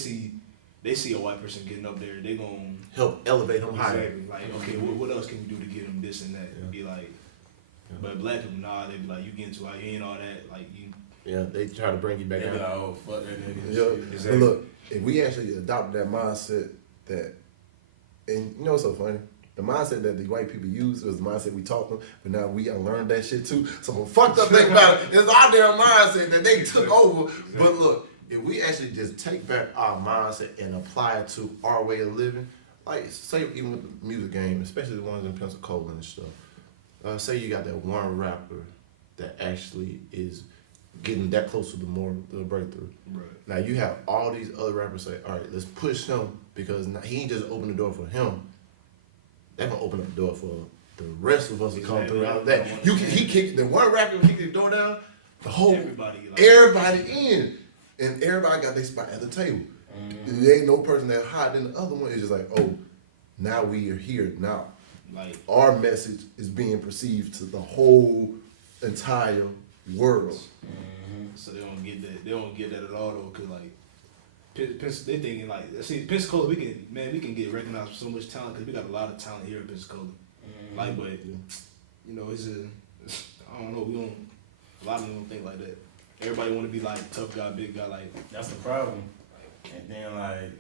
see a white person getting up there, they gonna Help elevate them higher. exactly, like, okay, what else can you do to get them this and that? Yeah. Be like, but black people, nah, they be like, you getting too high, you ain't all that, like you. Yeah, they try to bring you back They be down. like, oh, fuck that nigga. Yeah. Exactly. But look, if we actually adopted that mindset and you know what's so funny? The mindset that the white people use was the mindset we taught them, but now we unlearned that shit too. So the fucked up thing about it is our damn mindset that they took over. Exactly. But look, if we actually just take back our mindset and apply it to our way of living, like, say even with the music game, especially the ones in Pensacola and stuff, say you got that one rapper that actually is getting that close to the breakthrough. Right. Now you have all these other rappers say, all right, let's push him, because now he ain't just open the door for him. They're gonna open up the door for the rest of us to come through out of that. He kicked the one rapper kicked the door down, the whole everybody in. And everybody got their spot at the table. Mm-hmm. There ain't no person that higher than the other one. It's just like, oh, now we are here. Now, like, our message is being perceived to the whole entire world. Mm-hmm. So they don't get that. They don't get that at all though, cause like, they thinking like, see, Pensacola, we can get recognized for so much talent, cause we got a lot of talent here in Pensacola. Mm-hmm. Like, but you know, I don't know. A lot of them don't think like that. Everybody want to be like tough guy, big guy. Like, that's the problem. And then like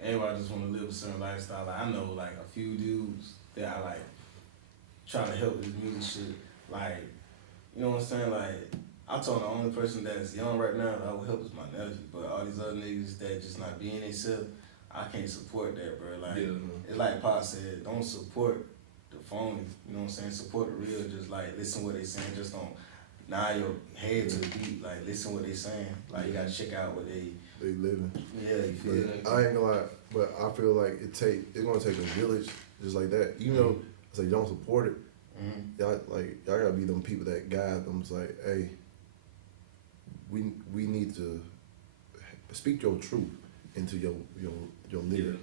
everybody just want to live a certain lifestyle. Like, I know like a few dudes that I like trying to help with this music shit. Like, you know what I'm saying? Like, I told the only person that's young right now that I would help is my nephew. But all these other niggas that just not being themselves, I can't support that, bro. Like, it's like Pop said, don't support the phony. You know what I'm saying? Support the real. Just like listen to what they saying. Just don't Nod your head to the beat, like listen what they saying. Like you gotta check out what they living. Yeah, you feel me? I ain't gonna lie, but I feel like it's gonna take a village just like that. Even though it's like you don't support it, y'all gotta be them people that guide them. It's like, hey, we need to speak your truth into your lyrics.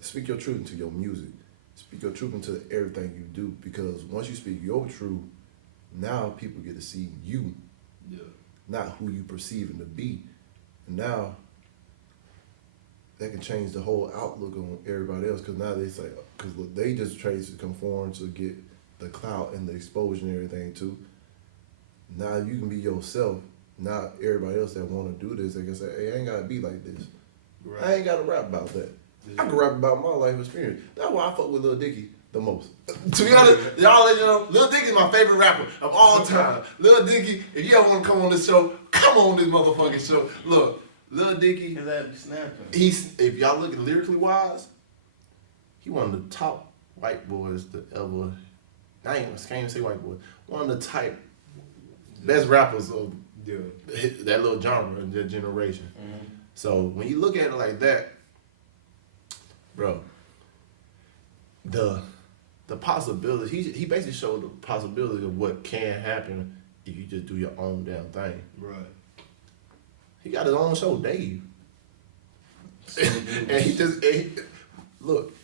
Speak your truth into your music. Speak your truth into everything you do, because once you speak your truth, now people get to see you, not who you perceiving to be. And now that can change the whole outlook on everybody else, because now they say, because they just try to conform to get the clout and the exposure and everything too. Now you can be yourself. Not everybody else that want to do this, they can say, hey, I ain't got to be like this. Right. I ain't got to rap about that. I can rap about my life experience. That's why I fuck with Lil Dicky the most. To be honest, y'all let you know, Lil Dicky is my favorite rapper of all time. Lil Dicky, if you ever want to come on this show, come on this motherfucking show. Look, Lil Dicky, if y'all look at lyrically wise, he one of the top white boys that ever, I can't even say white boy, one of the type best rappers of that little genre in that generation. So when you look at it like that, bro, the possibility, he basically showed the possibility of what can happen if you just do your own damn thing. Right. He got his own show, Dave. And he look,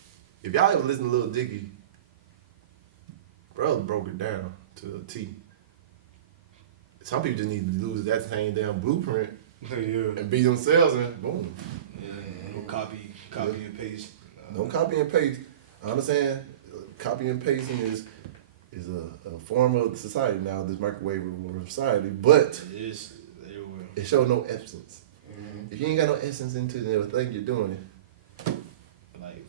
if y'all ever listen to Lil Dicky, brother broke it down to a T. Some people just need to lose that same damn blueprint and be themselves and boom. No copy and paste. No copy and paste. I understand copy and pasting is a form of society now, this microwave society, but it shows no essence. If you ain't got no essence into the thing you're doing, like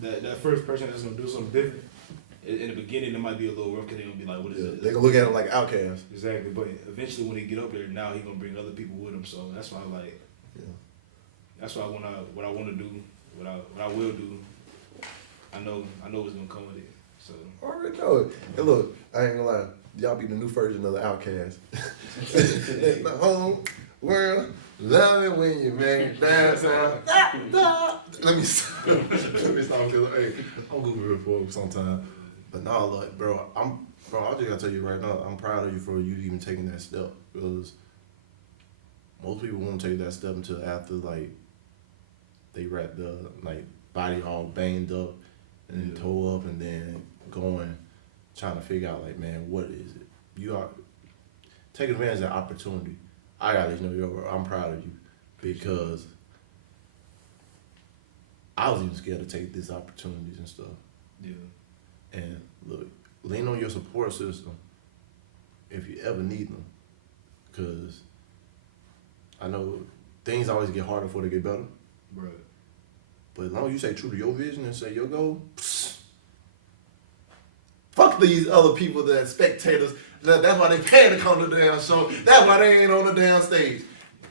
that first person that's gonna do something different, in the beginning it might be a little rough because they're gonna be like, what is it? They gonna look at him like outcasts. Exactly, but eventually when they get up there, now he gonna bring other people with him. So that's why that's why what I want to do, what I will do, I know what's gonna come with it. So I already know it. And look, I ain't gonna lie, y'all be the new version of the Outcast. The whole world love it when you make that sound. Let me stop because hey, I'm goofy real for sometimes. But no, look, bro, I just gotta tell you right now, I'm proud of you for you even taking that step, because most people won't take that step until after like they wrap the body all banged up and then toe up and then going trying to figure out like, man, what is it? You are taking advantage of that opportunity. I gotta let you know, I'm proud of you, because I was even scared to take these opportunities and stuff. Yeah. And look, lean on your support system if you ever need them, because I know things always get harder before they get better. Right. But as long as you stay true to your vision and say your goal, fuck these other people that spectators. That's why they paying to come to the damn show. That's why they ain't on the damn stage.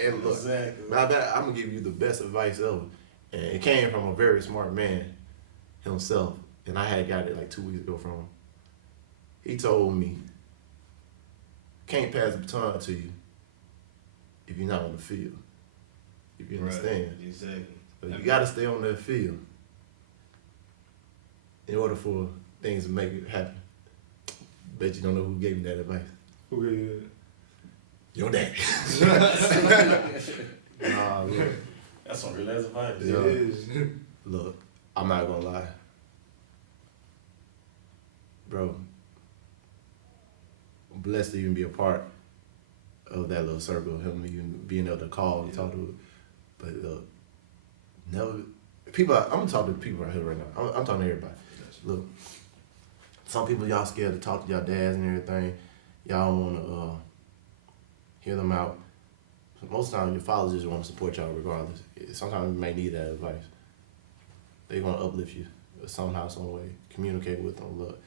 And look, exactly. I'm gonna give you the best advice ever. And it came from a very smart man himself. And I had got it like 2 weeks ago from him. He told me, can't pass the baton to you if you're not on the field. If you understand. Right. Exactly. But you gotta stay on that field in order for things to make it happen. Bet you don't know who gave me that advice. Who gave you that? Your daddy. Look. That's some real ass advice. It is. Look, I'm not gonna lie. Bro, I'm blessed to even be a part of that little circle, him even being able to call and talk to him. But never, people, I'm gonna talk to people right here right now. I'm talking to everybody. Look, some people y'all scared to talk to y'all dads and everything. Y'all wanna hear them out. So most of the time your fathers just wanna support y'all regardless. Sometimes you may need that advice. They gonna uplift you somehow, some way. Communicate with them. Look,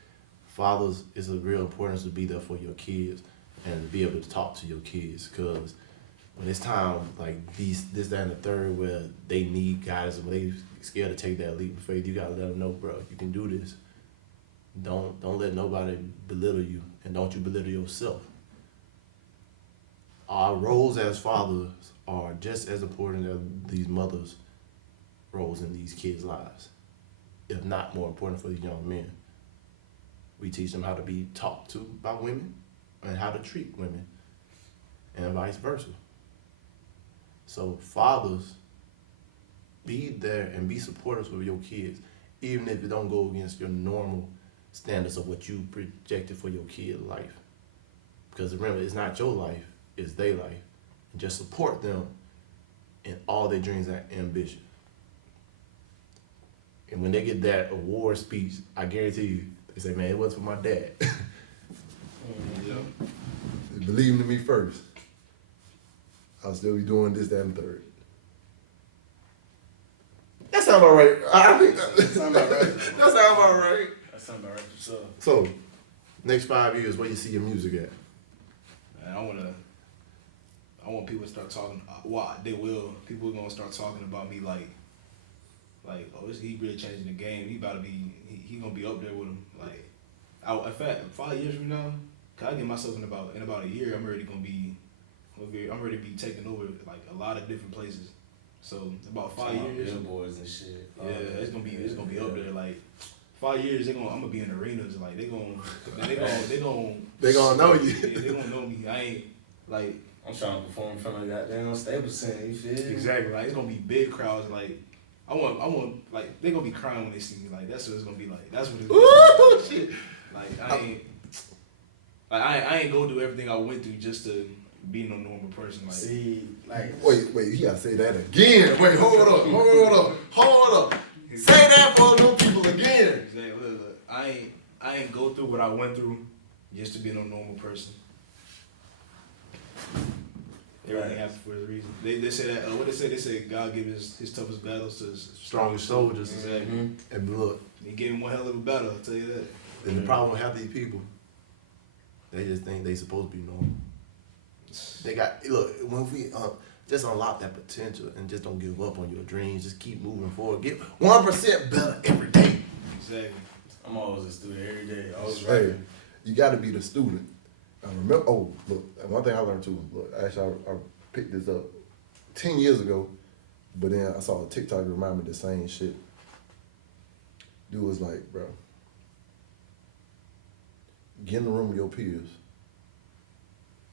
fathers, it's of real importance to be there for your kids and to be able to talk to your kids, because when it's time like this, that, and the third, where they need guidance, when they scared to take that leap of faith, you gotta let them know, bro, you can do this. Don't let nobody belittle you, and don't you belittle yourself. our roles as fathers are just as important as these mothers' roles in these kids' lives, if not more important for these young men. We teach them how to be talked to by women and how to treat women, and vice versa. So fathers, be there and be supportive with your kids, even if it don't go against your normal standards of what you projected for your kid life. Because remember, it's not your life, it's their life. And just support them in all their dreams and ambition. And when they get that award speech, I guarantee you, they say, man, it was for my dad. Believe in me first. I'll still be doing this, that, and third. That sound about right. I think that sound about right. That sound about right. That sound about right for sure. So, next 5 years, where you see your music at? Man, I want people to start talking. Well, they will. People are gonna start talking about me like, oh, he really changing the game. He about to be. He gonna be up there with him. Like, in fact, 5 years from now, cause I get myself in about a year, I'm ready to be taking over like a lot of different places. So about 5 years, billboards and shit. Yeah, it's gonna be up there. Like 5 years, I'm gonna be in arenas. Like they gonna know you. Yeah, they gonna know me. I ain't like. I'm trying to perform in front of the goddamn Staples Center. You feel me? Exactly. Like it's gonna be big crowds. Like I want like they gonna be crying when they see me. Like that's what it's gonna be like. That's what it's gonna be. Shit. Like I ain't go do everything I went through just to be no normal person. Like see, like wait, you gotta say that again. Wait, hold up. Say that for new people again. Exactly. Look, I ain't go through what I went through just to be no normal person. Everything happens for a reason. They say that what they say. They say God gives his toughest battles to his Strongest soldiers. Exactly. Mm-hmm. And look, he gave him one hell of a battle. I'll tell you that. And the problem with half these people, they just think they supposed to be normal. They got when we just unlock that potential and just don't give up on your dreams. Just keep moving forward. Get 1% better every day. Exactly. I'm always a student every day. Hey, you got to be the student. I remember. Oh, look, one thing I learned too. Look, actually, I picked this up 10 years ago, but then I saw a TikTok remind me the same shit. Dude was like, bro, get in the room with your peers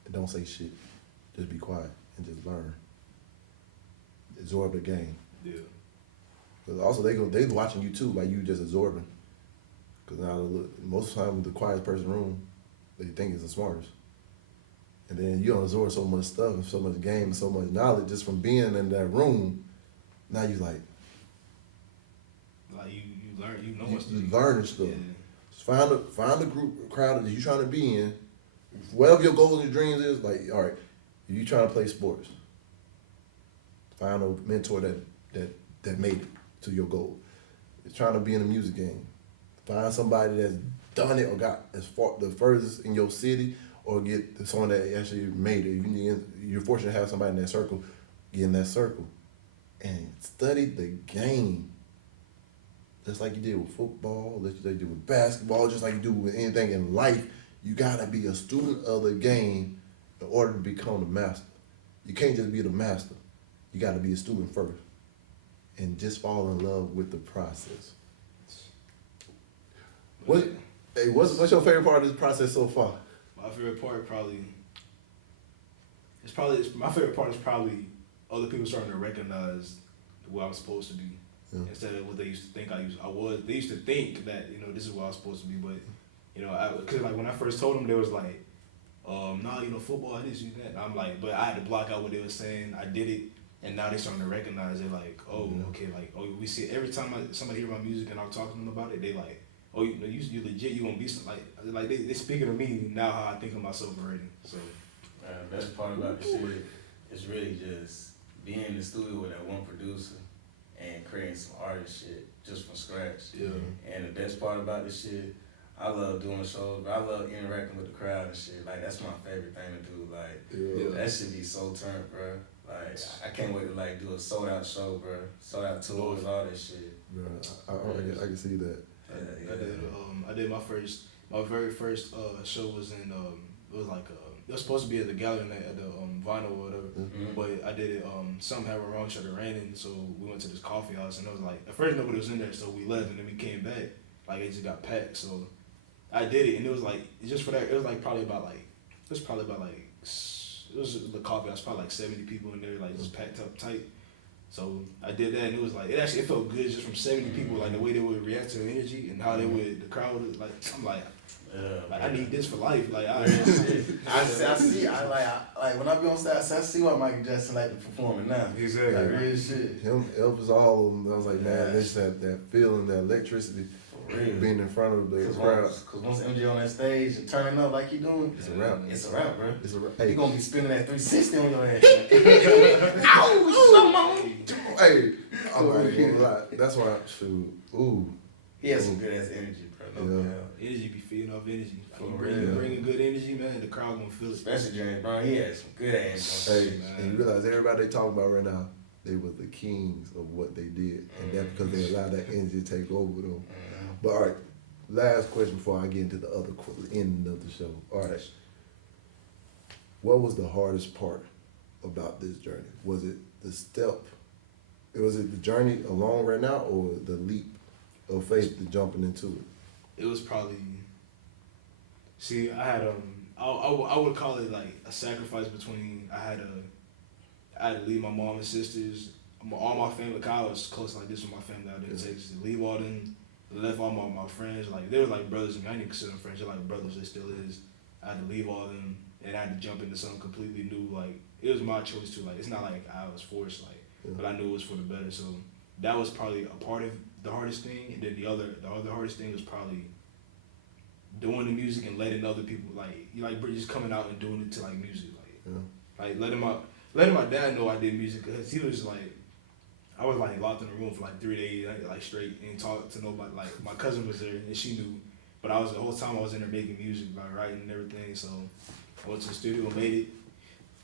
and don't say shit. Just be quiet and just learn. Absorb the game. Yeah. Because also they watching you too, like you just absorbing. Because now most of the time the quietest person in the room, they think is the smartest. And then you absorb so much stuff and so much game and so much knowledge just from being in that room. Now you like you learn, you know what's you learning stuff. Yeah. Find a group, crowd that you trying to be in. Whatever your goals and your dreams is, like, all right, if you trying to play sports, find a mentor that made it to your goal. If you're trying to be in a music game, find somebody that's done it or got as far the furthest in your city, or get someone that actually made it. You're fortunate to have somebody in that circle, get in that circle, and study the game. Just like you did with football, just like you did with basketball, just like you do with anything in life, you gotta be a student of the game in order to become the master. You can't just be the master. You gotta be a student first. And just fall in love with the process. What's your favorite part of this process so far? My favorite part my favorite part is probably other people starting to recognize who I'm supposed to be. Yeah. Instead of what they used to think I was. They used to think that, this is what I was supposed to be, but, because like when I first told them, they was like, football, this, that. And I'm like, but I had to block out what they were saying. I did it, and now they starting to recognize it. Like, okay, like, we see it. Every time somebody hear my music and I'm talking to them about it, they like, you legit, you gonna be like they speaking to me now how I think of myself already. So, the best part about the shit is really just being in the studio with that one producer and creating some artist shit just from scratch. Yeah. And the best part about this shit, I love doing shows. I love interacting with the crowd and shit. Like, that's my favorite thing to do. Like, that should be so turned, bro. Like, I can't wait to like do a sold out show, bro. Sold out tours, all that shit. Bro, I can see that. I did my very first show was in it was like it was supposed to be at the gallery at the Vinyl or whatever, but I did it. Something happened wrong, started raining, so we went to this coffee house, and it was like at first nobody was in there, so we left, and then we came back. Like it just got packed, so I did it, and it was like just for that. It was like probably about like the coffee house, probably like 70 people in there, like just packed up tight. So I did that, and it was like it felt good just from 70 people, like the way they would react to the energy and how the crowd would like. I'm like. I need this for life. Like I see. I like when I be on stage. I see why Michael Jackson like to performing now. Exactly. Like real shit. Him, Elvis, all of them. I was like, man, it's that feeling, that electricity, being in front of the crowd. Cause once MJ on that stage and turning up like he doing, it's a wrap. It's a wrap, bro. It's a wrap. He gonna be spinning that 360 on your ass. Hey, I'm not even gonna lie. That's why. Shoot. Ooh. He has some good ass energy, bro. No doubt. Energy be feeding off energy. Like bringing good energy, man. The crowd gonna feel it. Especially James Brown, he had some good ass. Hey, and you realize everybody they talk about right now, they were the kings of what they did, and that's because they allowed that energy to take over them. But all right, last question before I get into the other end of the show. All right, what was the hardest part about this journey? Was it the step? Was it the journey along right now, or the leap of faith to jumping into it? It was probably. See, I had I would call it like a sacrifice between I had to leave my mom and sisters, all my family. Cause I was close like this with my family out there in Texas. To leave all them, left all my friends. Like they were like brothers. I didn't consider them friends. They're like brothers. They still is. I had to leave all them, and I had to jump into something completely new. Like it was my choice too. Like it's not like I was forced. Like, but I knew it was for the better. So that was probably a part of the hardest thing, and then the other hardest thing was probably doing the music and letting other people just coming out and doing it to like music, like letting my dad know I did music, because he was like, I was like locked in the room for like 3 days, like straight, and talked to nobody. Like my cousin was there and she knew, but the whole time I was in there making music, like writing and everything. So I went to the studio and made it,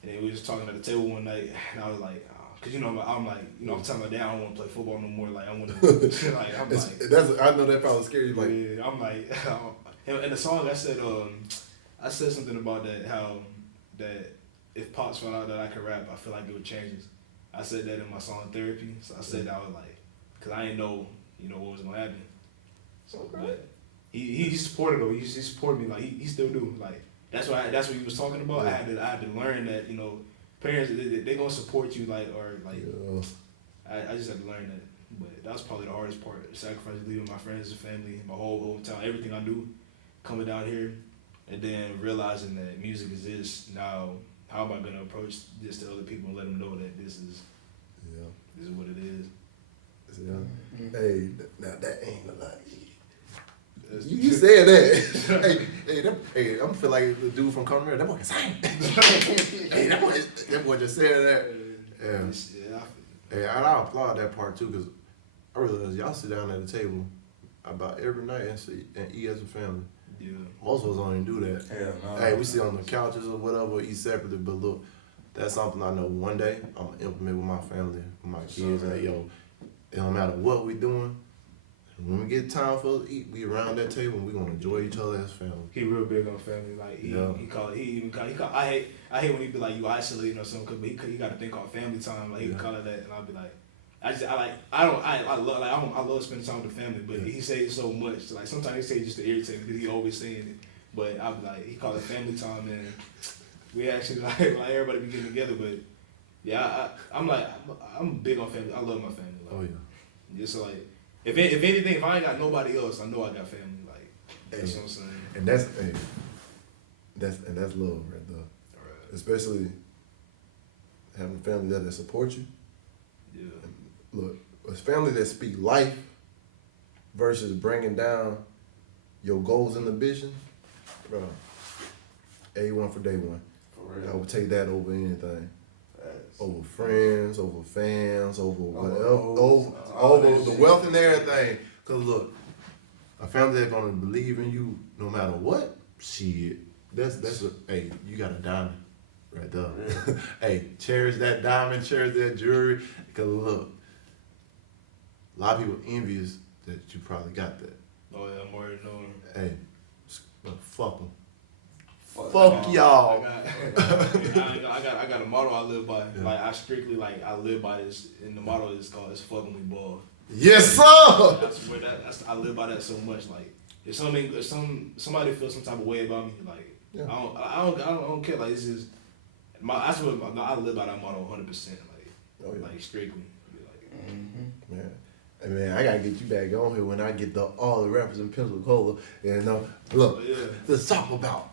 and then we was just talking at the table one night, and I was like. Cause I'm like, I'm telling my dad I don't want to play football no more. Like I want to, like I'm like. I know that probably scared you. Like yeah, I'm like, in the song I said something about that, how that if Pops found out that I could rap, I feel like it would change us. I said that in my song Therapy. So I said that I was like, cause I didn't know, what was gonna happen. So but he supported though. He supported me, like he still do. Like that's what he was talking about. I had to learn that, parents, they gonna support you, I just had to learn that. But that was probably the hardest part. Sacrifice, leaving my friends and family, my whole hometown, everything I do, coming down here, and then realizing that music is this. Now, how am I gonna approach this to other people and let them know that this is what it is? Yeah. Hey, now that ain't a lie. You said that. hey, I'm feel like the dude from Conrad. That boy can sing. Hey, that boy just said that. Yeah. Hey, I applaud that part too, because I realize y'all sit down at the table about every night and eat as a family. Yeah. Most of us don't even do that. Hell no. Hey, we sit on the couches or whatever, eat separately. But look, that's something I know one day I'm gonna implement with my family, with my kids. And it don't matter what we doing. When we get time for us to eat, we around that table and we gonna enjoy each other as family. He real big on family. Like he call I hate when he be like you isolating or something, but he got a thing called family time. Like he would call it that, and I'll be like, I love spending time with the family, but he say it so much. Like sometimes he say it just to irritate me because he always saying it. But I'll be like, he call it family time, and we actually like everybody be getting together. But yeah, I'm big on family. I love my family. Like, oh yeah. Just like. If anything, if I ain't got nobody else, I know I got family. Like that's what I'm saying. And that's love right there. Right. Especially having a family that support you. Yeah. And look, a family that speak life versus bringing down your goals and ambition, bro. A1 for day one. For real. I would take that over anything. Over friends, over fans, over the wealth and everything. Cause look, a family that's gonna believe in you no matter what, shit. Hey, you got a diamond right there. Yeah. Hey, cherish that diamond, cherish that jewelry. Cause look, a lot of people envious that you probably got that. Oh yeah, I'm already knowing. Hey, but fuck them. Fuck y'all. I got a motto I live by. Yeah. Like I strictly I live by this, and the motto is called "It's fucking we ball." Yes, sir. I live by that so much. Like if somebody feels some type of way about me, like Yeah. I don't care. Like this is I live by that motto 100%. Like strictly. Like, Man. Hey man, I gotta get you back on here when I get all the rappers in Pensacola. And look, let's talk about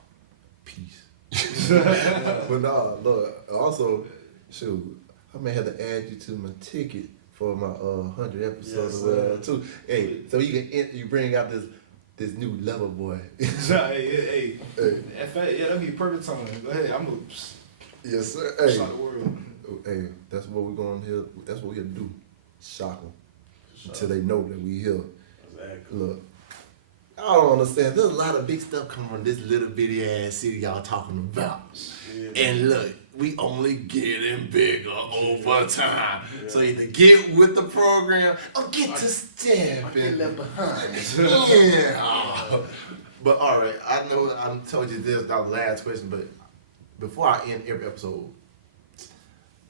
peace. But nah, look, also, shoot, I may have to add you to my ticket for my 100 episodes too. Hey, so you bring out this new level boy. hey. That'd be perfect time. Go ahead, I'm gonna Yes, sir. Hey, shock the world. hey, that's what we're going here. That's what we're here to do. Shock them until they know that we here. Exactly. Look, I don't understand. There's a lot of big stuff coming from this little bitty ass city y'all talking about. Yeah. And look, we only getting bigger over time. So either get with the program or get to step in. left behind. Yeah. But all right, I know I told you this, that was the last question, but before I end every episode,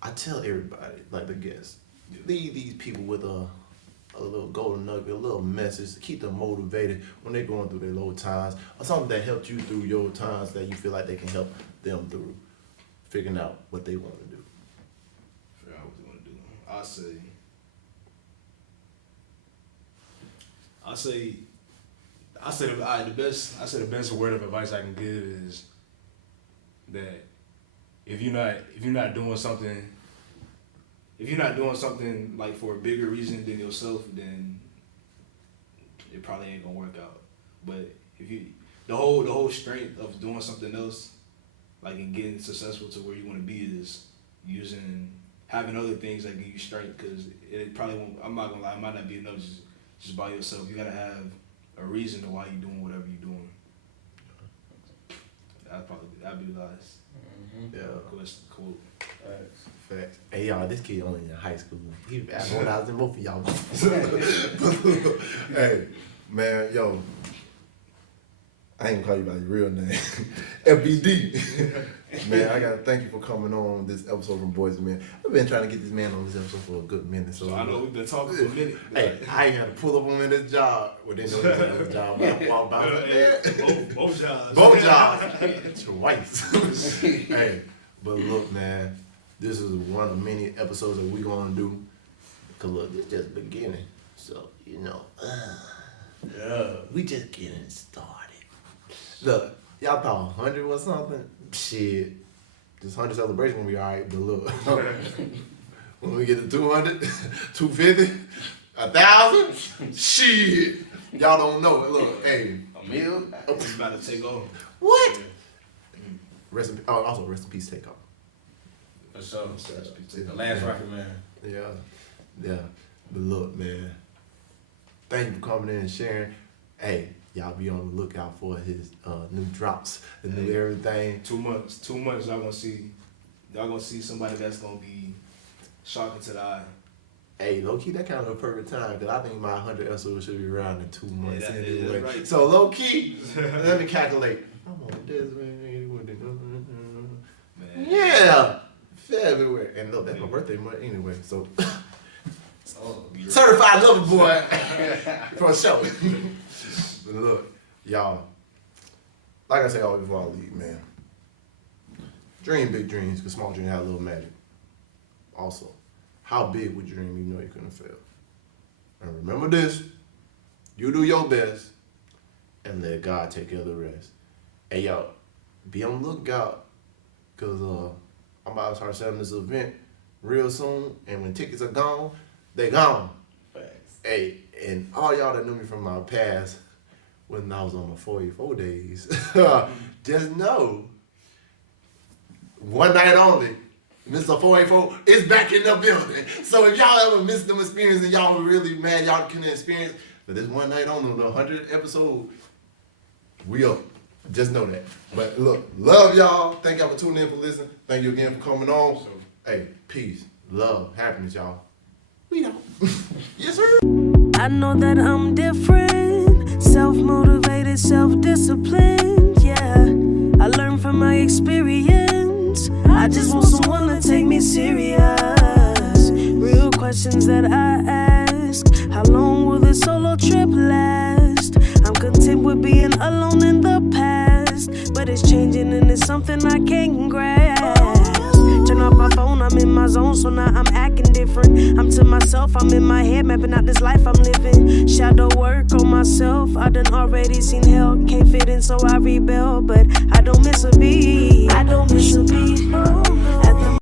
I tell everybody, like the guests, leave these people with a little golden nugget, a little message to keep them motivated when they're going through their low times, or something that helped you through your times that you feel like they can help them through figuring out what they want to do. Figure out what they want to do. I say the best word of advice I can give is that if you're not doing something like for a bigger reason than yourself, then it probably ain't gonna work out. But if you the whole strength of doing something else, like and getting successful to where you want to be, is having other things that give you strength. Because it probably won't. I'm not gonna lie, it might not be enough just by yourself. You gotta have a reason to why you're doing whatever you're doing. That'd be the last. Yeah. Quote. Facts. Hey y'all, this kid only in high school. He when I was in both of y'all. Hey, man, yo. I ain't gonna call you by your real name. FBD. Man, I gotta thank you for coming on this episode from Boys and Men. I've been trying to get this man on this episode for a good minute. So I know we've been talking for a minute. Hey, I ain't had to pull up on him in this job. Well, they know he's in this job. But I walked by Both jobs. Both jobs. Twice. Hey, but look, man, this is one of many episodes that we gonna do. Cause look, this just beginning. So, we just getting started. Look, y'all thought 100 was something? Shit. This 100 celebration gonna be alright, but look. When we get to 200, 250, 1,000, shit. Y'all don't know it. Look, hey. A meal? It's about to take off. What? Also, rest in peace, Takeoff. For sure. The last Rocket Man. Yeah. But look, man. Thank you for coming in and sharing. Hey, y'all be on the lookout for his new drops, the new everything. 2 months. 2 months. Y'all gonna see somebody that's gonna be shocking to the eye. Hey, low key, that kind of a perfect time because I think my 100 episode should be around in 2 months Yeah, anyway. right. So low key, let me calculate. I'm on this man. Yeah, February, and look, that's my birthday month anyway. So certified lover boy for sure. But look, y'all, like I say always before I leave, man. Dream big dreams, because small dreams have a little magic. Also, how big would you dream you know you couldn't fail? And remember this, you do your best and let God take care of the rest. Hey, y'all, be on the lookout, because I'm about to start selling this event real soon, and when tickets are gone, they gone. Facts. Hey, and all y'all that knew me from my past, when I was on my 44 days, just know, one night only, Mr. 484 is back in the building. So if y'all ever missed them experiences and y'all were really mad y'all couldn't experience, but this one night only, the 100th episode, we up. Just know that. But look, love y'all. Thank y'all for tuning in, for listening. Thank you again for coming on. Hey, peace, love, happiness, y'all. We know. Yes, sir. I know that I'm different, self-motivated, self-disciplined, yeah. I learned from from my experience. I just want someone to take me serious. Real questions that I ask. How long will this solo trip last? I'm content with being alone in the past, but it's changing and it's something I can't grasp. Turn off my phone, I'm in my zone, so now I'm acting different. I'm to myself, I'm in my head, mapping out this life I'm living. Shadow work on myself, I done already seen hell. Can't fit in, so I rebel, but I don't miss a beat.